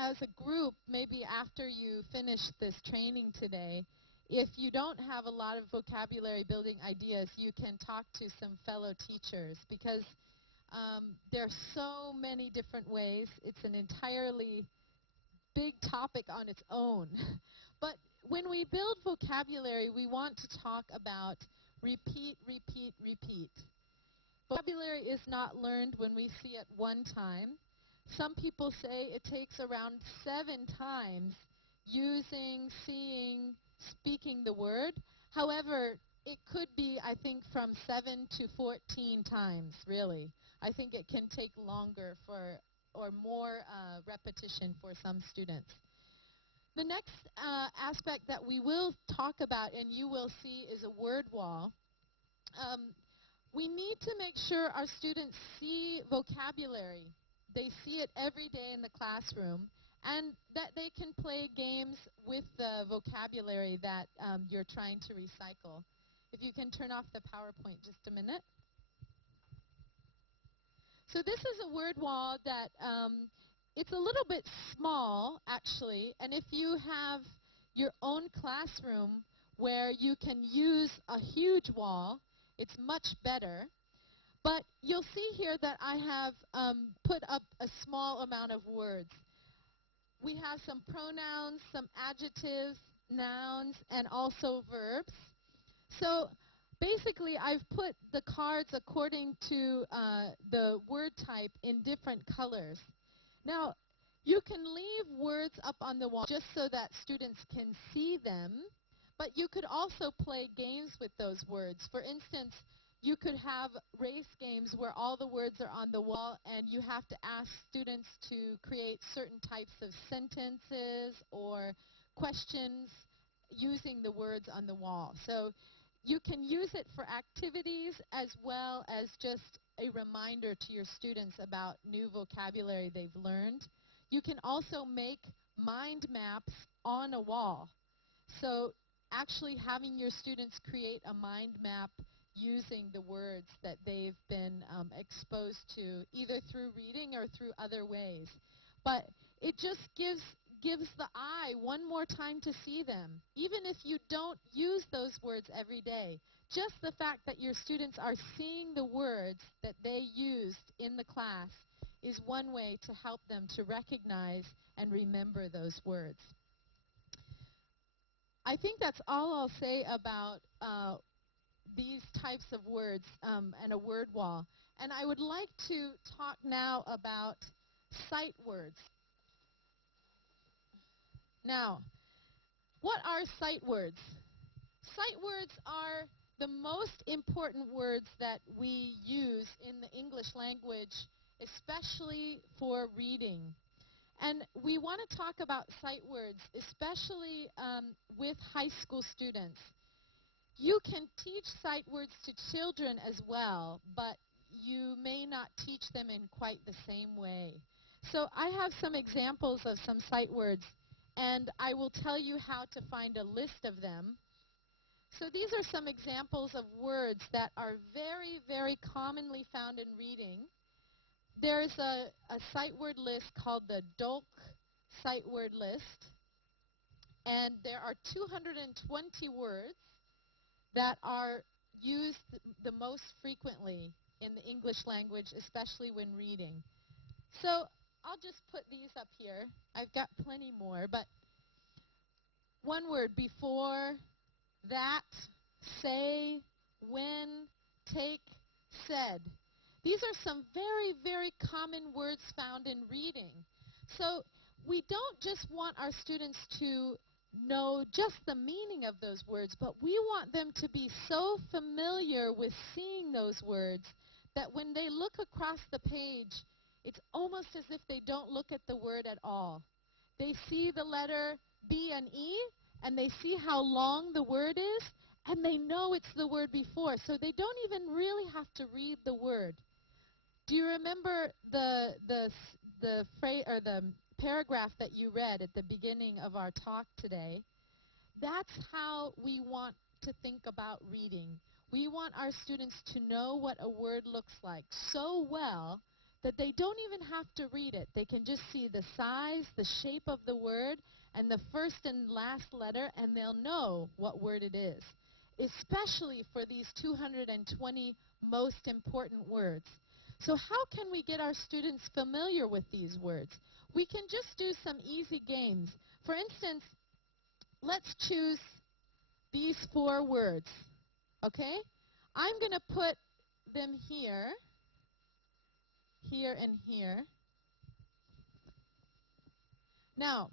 as a group, maybe after you finish this training today, if you don't have a lot of vocabulary building ideas, you can talk to some fellow teachers, because there are so many different ways. It's an entirely big topic on its own. But when we build vocabulary, we want to talk about repeat, repeat, repeat. Vocabulary is not learned when we see it one time. Some people say it takes around 7 times using, seeing, speaking the word. However, it could be, I think, from 7 to 14 times, really. I think it can take longer for, or more repetition for some students. The next aspect that we will talk about and you will see is a word wall. We need to make sure our students see vocabulary. They see it every day in the classroom, and that they can play games with the vocabulary that you're trying to recycle. If you can turn off the PowerPoint just a minute. So this is a word wall that it's a little bit small, actually, and if you have your own classroom where you can use a huge wall, it's much better. But you'll see here that I have put up a small amount of words. We have some pronouns, some adjectives, nouns, and also verbs. So basically, I've put the cards according to the word type in different colors. Now, you can leave words up on the wall just so that students can see them, but you could also play games with those words. For instance, you could have race games where all the words are on the wall and you have to ask students to create certain types of sentences or questions using the words on the wall. So you can use it for activities as well as just a reminder to your students about new vocabulary they've learned. You can also make mind maps on a wall. So actually having your students create a mind map using the words that they've been exposed to, either through reading or through other ways. But it just gives the eye one more time to see them. Even if you don't use those words every day, just the fact that your students are seeing the words that they used in the class is one way to help them to recognize and remember those words. I think that's all I'll say about these types of words and a word wall. And I would like to talk now about sight words. Now, what are sight words? Sight words are the most important words that we use in the English language, especially for reading. And we want to talk about sight words, especially with high school students. You can teach sight words to children as well, but you may not teach them in quite the same way. So I have some examples of some sight words, and I will tell you how to find a list of them. So these are some examples of words that are very, very commonly found in reading. There's a sight word list called the DOLC sight word list, and there are 220 words that are used the most frequently in the English language, especially when reading. So I'll just put these up here. I've got plenty more, but one word: before, that, say, when, take, said. These are some very, very common words found in reading. So we don't just want our students to know just the meaning of those words, but we want them to be so familiar with seeing those words that when they look across the page, it's almost as if they don't look at the word at all. They see the letter B and E, and they see how long the word is, and they know it's the word before, so they don't even really have to read the word. Do you remember the phrase or the paragraph that you read at the beginning of our talk today? That's how we want to think about reading. We want our students to know what a word looks like so well that they don't even have to read it. They can just see the size, the shape of the word, and the first and last letter, and they'll know what word it is, especially for these 220 most important words. So how can we get our students familiar with these words? We can just do some easy games. For instance, let's choose these 4 words, okay? I'm going to put them here, here, and here. Now,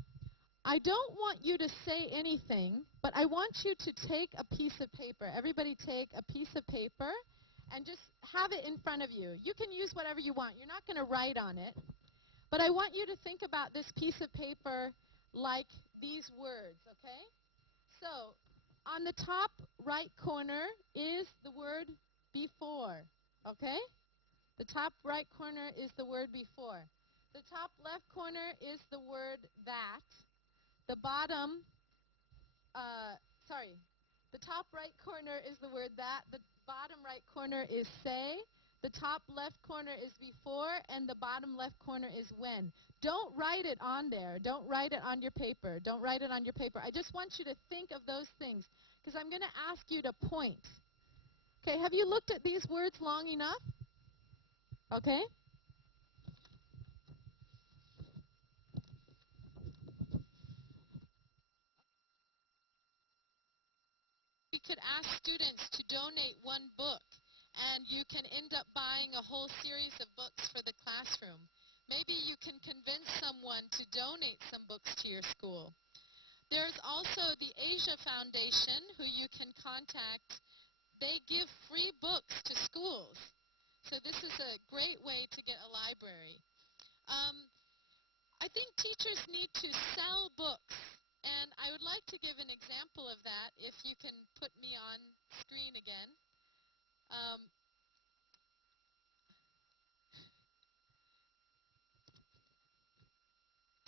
I don't want you to say anything, but I want you to take a piece of paper. Everybody take a piece of paper and just have it in front of you. You can use whatever you want. You're not going to write on it. But I want you to think about this piece of paper like these words, okay? So, on the top right corner is the word before, okay? The top right corner is the word before. The top left corner is the word that. The bottom, the top right corner is the word that. The bottom right corner is say. The top left corner is before, and the bottom left corner is when. Don't write it on there. Don't write it on your paper. Don't write it on your paper. I just want you to think of those things, because I'm going to ask you to point. Okay, have you looked at these words long enough? Okay. We could ask students to donate 1 book, and you can end up buying a whole series of books for the classroom. Maybe you can convince someone to donate some books to your school. There's also the Asia Foundation, who you can contact. They give free books to schools. So this is a great way to get a library. I think teachers need to sell books. And I would like to give an example of that, if you can put me on screen again.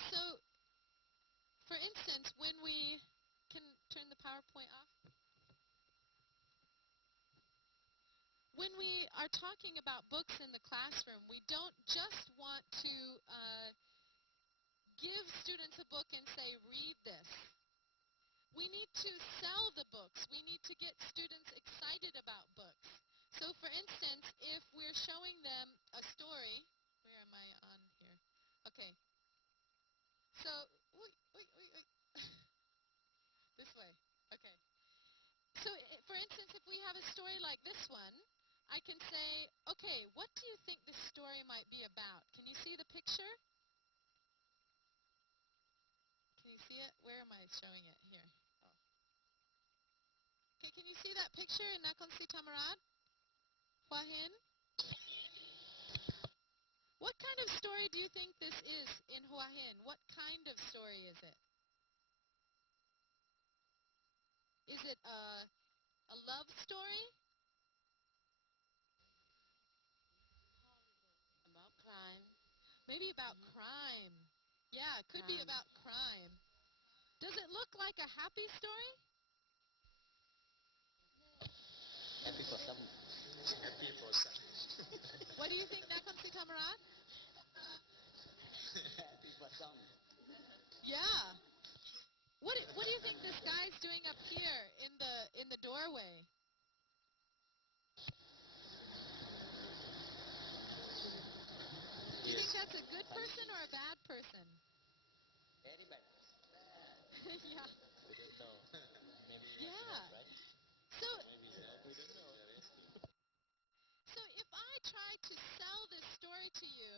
So, for instance, when we can turn the PowerPoint off. When we are talking about books in the classroom, we don't just want to give students a book and say, read this. We need to sell the books. We need to get students excited about books. So, for instance, if we're showing them a story, where am I on here? Okay. So, this way. Okay. So, for instance, if we have a story like this one, I can say, okay, what do you think this story might be about? Can you see the picture? Can you see it? Where am I showing it? Here. Oh. Okay, can you see that picture in Nakon Si Tamarad? Hua Hin? What kind of story do you think this is in Hua Hin? What kind of story is it? Is it a love story? About crime. Maybe about crime. Yeah, it could be about crime. Does it look like a happy story? Happy for some. Happy for some. What do you think, Nakon Si Tamarad? Happy for some. Yeah. What do you think this guy's doing up here in the doorway? Do you think that's a good person or a bad person? Very bad. Yeah. We don't know. Maybe he wants to Yeah. help, right? So, Maybe he help. We don't know. so if I try to sell this story to you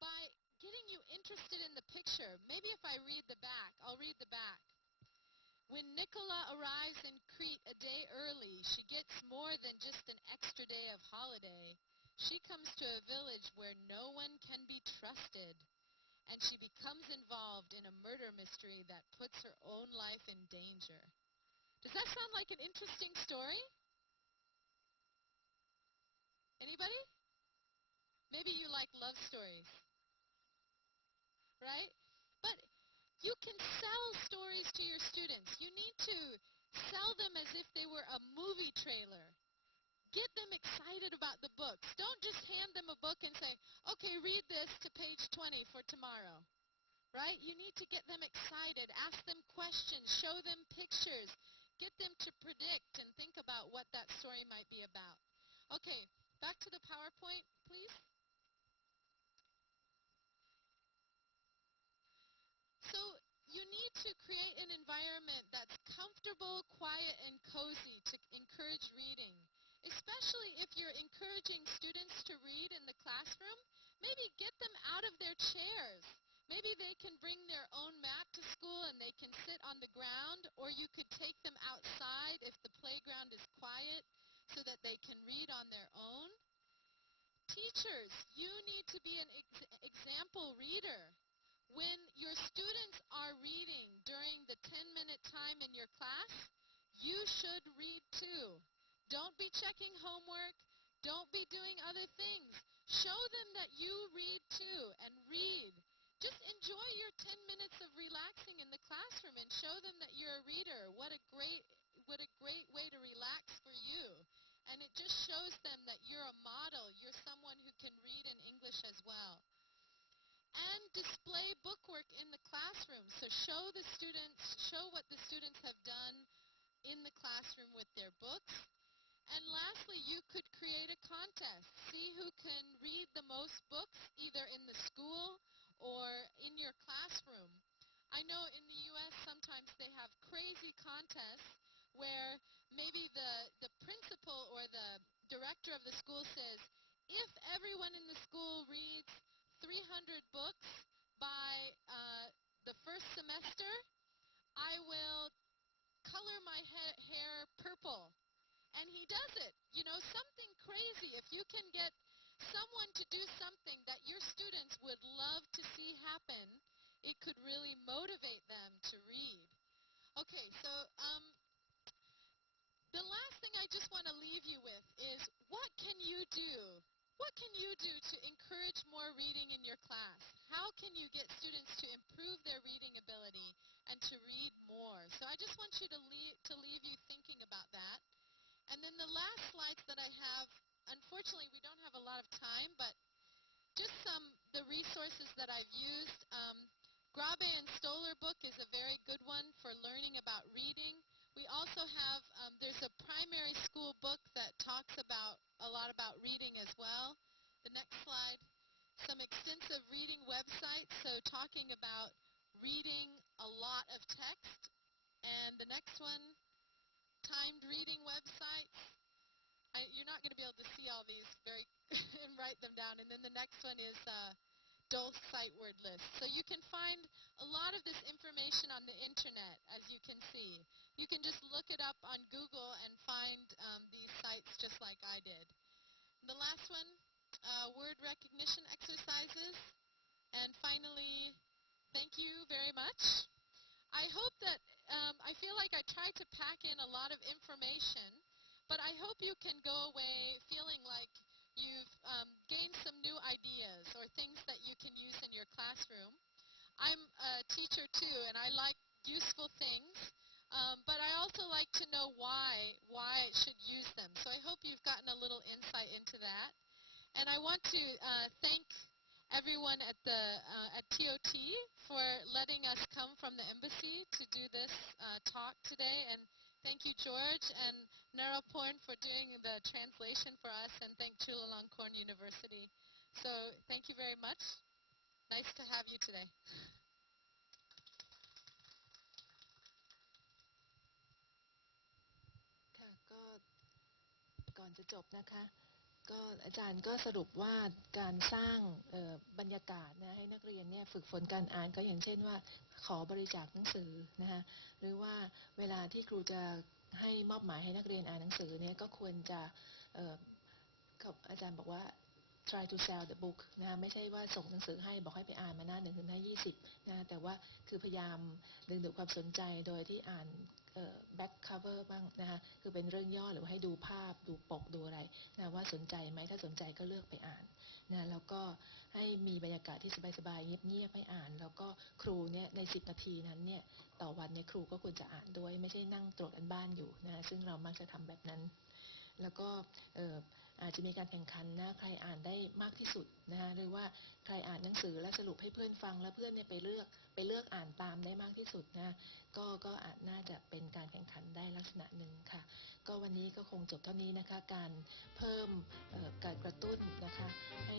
by getting you interested in the picture, maybe if I read the back, I'll read the back. When Nicola arrives in Crete a day early, she gets more than just an extra day of holiday. She comes to a village where no one can be trusted, and she becomes involved in a murder mystery that puts her own life in danger. Does that sound like an interesting story? Anybody? Maybe you like love stories, right? But you can sell stories to your students. You need to sell them as if they were a movie trailer. Get them excited about the books. Don't just hand them a book and say, okay, read this to page 20 for tomorrow, right? You need to get them excited. Ask them questions. Show them pictures. Get them to predict and think about what that story might be about. Okay, back to the PowerPoint, please. So you need to create an environment that's comfortable, quiet, and cozy to encourage reading. Especially if you're encouraging students to read in the classroom, maybe get them out of their chairs. Maybe they can bring their own mat to school and they can sit on the ground, or you could take them outside if the playground is quiet so that they can read on their own. Teachers, you need to be an example reader. When your students are reading during the 10-minute time in your class, you should read too. Don't be checking homework. Don't be doing other things. Show them that you read too, and read. Just enjoy your 10 minutes of relaxing in the classroom and show them that you're a reader. What a great way to relax for you. And it just shows them that you're a model. You're someone who can read in English as well. And display bookwork in the classroom. So show what the students have done in the classroom with their books. And lastly, you could create a contest. See who can read the most books, either in the school or in your classroom. I know in the U.S. sometimes they have crazy contests where maybe the principal or the director of the school says, if everyone in the school reads 300 books by the first semester, I will color my hair purple. And he does it. You know, something crazy. If you can get someone to do something that your students would love to see happen, it could really motivate them to read. Okay, so the last thing I just want to leave you with is, what can you do? What can you do to encourage more reading in your class? How can you get students to improve their reading ability and to read more? So I just want you to leave you thinking about that. And then the last slides that I have, unfortunately we don't have a lot of time, but just the resources that I've used. Grabe and Stoller book is a very good one for learning about reading. We also have, there's a primary school book that talks a lot about reading as well. The next slide, some extensive reading websites, so talking about reading a lot of text. And the next one, timed reading websites. You're not going to be able to see all these and write them down. And then the next one is Dole sight word list. So you can find a lot of this information on the internet, as you can see. You can just look it up on Google and find these sites just like I did. The last one, word recognition exercises. And finally, thank you very much. I hope that, I feel like I tried to pack in a lot of information, but I hope you can go away feeling like you've gained some new ideas or things that you can use in your classroom. I'm a teacher too, and I like useful things, but I also like to know why I should use them. So I hope you've gotten a little insight into that. And I want to thank everyone at TOT for letting us come from the embassy to do this talk today. And thank you, George, and Naraporn for doing the translation for us, and thank Chulalongkorn University. So thank you very much. Nice to have you today. ค่ะก็ก่อนจะจบนะคะก็อาจารย์ก็สรุปว่าการสร้างบรรยากาศนะให้นักเรียนเนี่ยฝึกฝนการอ่านก็อย่างเช่นว่าขอบริจาคหนังสือนะคะหรือว่าเวลาที่ครูจะให้มอบหมายให้นักเรียนอ่านหนังสือเนี่ยก็ควรจะอาจารย์บอกว่า try to sell the book นะไม่ใช่ว่าส่งหนังสือให้บอกให้ไปอ่านมาหน้า1 ถึงหน้า 20นะแต่ว่าคือพยายามดึงดูดความสนใจโดยที่อ่านback cover บ้างนะคะคือเป็นเรื่องย่อหรือว่าให้ดูภาพดูปกดูอะไรนะว่าสนใจไหมถ้าสนใจก็เลือกไปอ่านนะแล้วก็ให้มีบรรยากาศที่สบายๆเงียบๆให้อ่านแล้วก็ครูเนี่ยใน10 นาทีนั้นเนี่ยต่อวันเนี่ยครูก็ควรจะอ่านด้วยไม่ใช่นั่งตรวจอันบ้านอยู่นะซึ่งเรามักจะทำแบบนั้นแล้วก็อาจจะมีการแข่งขันนะใครอ่านได้มากที่สุดนะคะหรือว่าใครอ่านหนังสือและสรุปให้เพื่อนฟังแล้วเพื่อนเนี่ยไปเลือกอ่านตามได้มากที่สุดนะก็อาจน่าจะเป็นการแข่งขันได้ลักษณะหนึ่งค่ะก็วันนี้ก็คงจบเท่านี้นะคะการเพิ่มการกระตุ้นนะคะให้